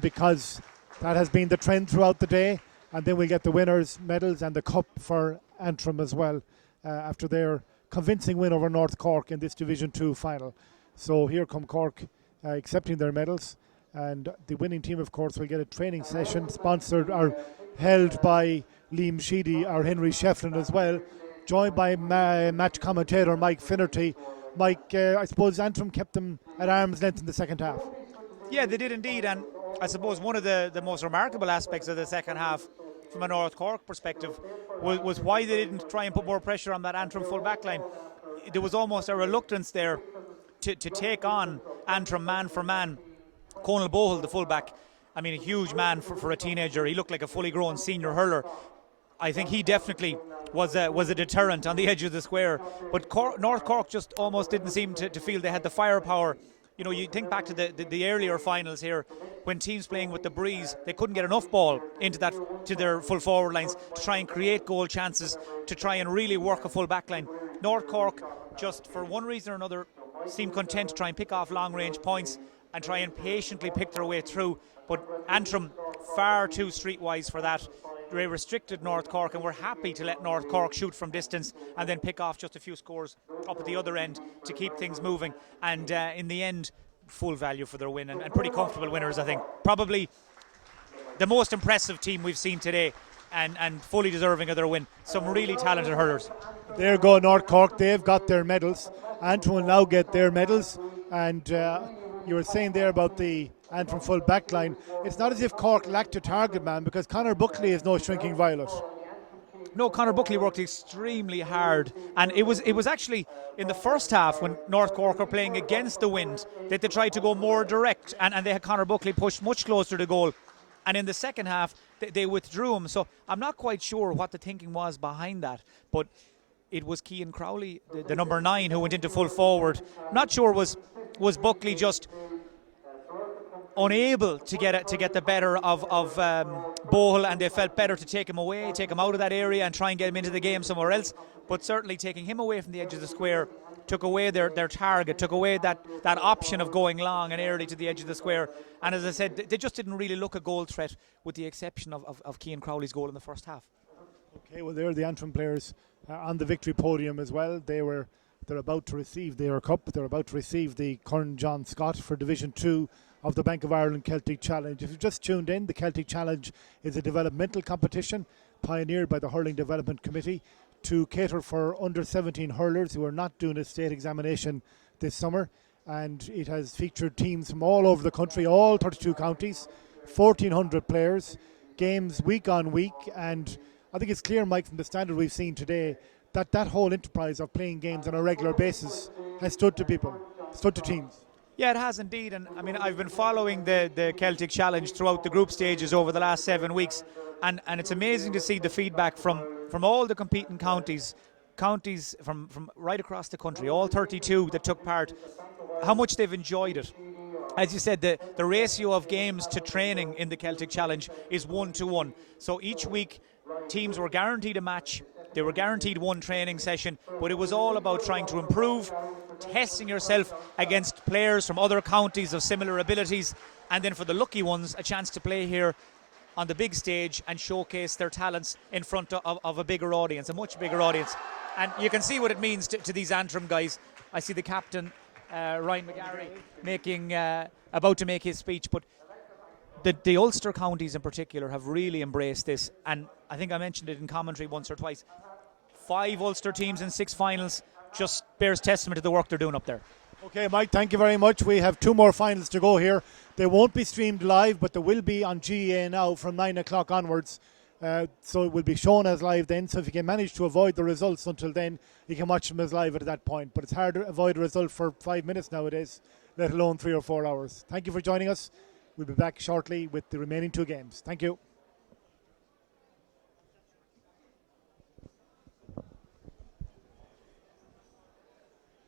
because that has been the trend throughout the day. And then we'll get the winners' medals and the cup for Antrim as well after their convincing win over North Cork in this Division 2 final. So here come Cork accepting their medals. And the winning team, of course, will get a training session sponsored or held by Liam Sheedy or Henry Shefflin as well, joined by match commentator Mike Finnerty. Mike, I suppose Antrim kept them at arm's length in the second half. Yeah, they did indeed, and I suppose one of the most remarkable aspects of the second half from a North Cork perspective was why they didn't try and put more pressure on that Antrim full back line. There was almost a reluctance there to take on Antrim man for man. Conal Bohill, the fullback, I mean, a huge man for a teenager. He looked like a fully grown senior hurler. I think he definitely was a deterrent on the edge of the square. But North Cork just almost didn't seem to feel they had the firepower. You know, you think back to the earlier finals here, when teams playing with the breeze, they couldn't get enough ball to their full forward lines to try and create goal chances, to try and really work a full back line. North Cork, just for one reason or another, seemed content to try and pick off long range points and try and patiently pick their way through. But Antrim, far too streetwise for that. They restricted North Cork, and we're happy to let North Cork shoot from distance and then pick off just a few scores up at the other end to keep things moving. And in the end, full value for their win, and pretty comfortable winners, I think. Probably the most impressive team we've seen today, and fully deserving of their win. Some really talented hurlers. There go North Cork. They've got their medals. Antrim will now get their medals. And you were saying there about the Antrim full back line. It's not as if Cork lacked a target man, because Conor Buckley is no shrinking violet. No, Conor Buckley worked extremely hard, and it was actually in the first half when North Cork were playing against the wind that they tried to go more direct, and they had Conor Buckley pushed much closer to goal. And in the second half, they withdrew him. So I'm not quite sure what the thinking was behind that, but it was Cian Crowley, the number 9, who went into full forward. Not sure was Buckley just unable to get the better of Bohill, and they felt better to take him away, take him out of that area and try and get him into the game somewhere else. But certainly taking him away from the edge of the square took away their target, took away that option of going long and early to the edge of the square. And as I said, they just didn't really look a goal threat, with the exception of Cian Crowley's goal in the first half. Okay, well, they're the Antrim players on the victory podium as well. They're about to receive their cup. They're about to receive the Corn John Scott for Division 2 of the Bank of Ireland Celtic Challenge. If you've just tuned in, the Celtic Challenge is a developmental competition pioneered by the Hurling Development Committee to cater for under 17 hurlers who are not doing a state examination this summer. And it has featured teams from all over the country, all 32 counties, 1,400 players, games week on week. And I think it's clear, Mike, from the standard we've seen today, that whole enterprise of playing games on a regular basis has stood to people, stood to teams. Yeah, it has indeed, and I mean, I've been following the Celtic Challenge throughout the group stages over the last 7 weeks, and it's amazing to see the feedback from all the competing counties from right across the country, all 32 that took part, how much they've enjoyed it. as you said, the ratio of games to training in the Celtic Challenge is 1-to-1. So each week, teams were guaranteed a match. They were guaranteed one training session, but it was all about trying to improve, testing yourself against players from other counties of similar abilities, and then for the lucky ones, a chance to play here on the big stage and showcase their talents in front of a bigger audience, a much bigger audience. And you can see what it means to these Antrim guys. I see the captain, Ryan McGarry, about to make his speech, but the Ulster counties in particular have really embraced this, and I think I mentioned it in commentary once or twice. 5 Ulster teams in 6 finals just bears testament to the work they're doing up there. Okay, Mike, thank you very much. We have 2 more finals to go here. They won't be streamed live, but they will be on GA now from 9 o'clock onwards. So it will be shown as live then. So if you can manage to avoid the results until then, you can watch them as live at that point. But it's hard to avoid a result for 5 minutes nowadays, let alone 3 or 4 hours. Thank you for joining us. We'll be back shortly with the remaining 2 games. Thank you.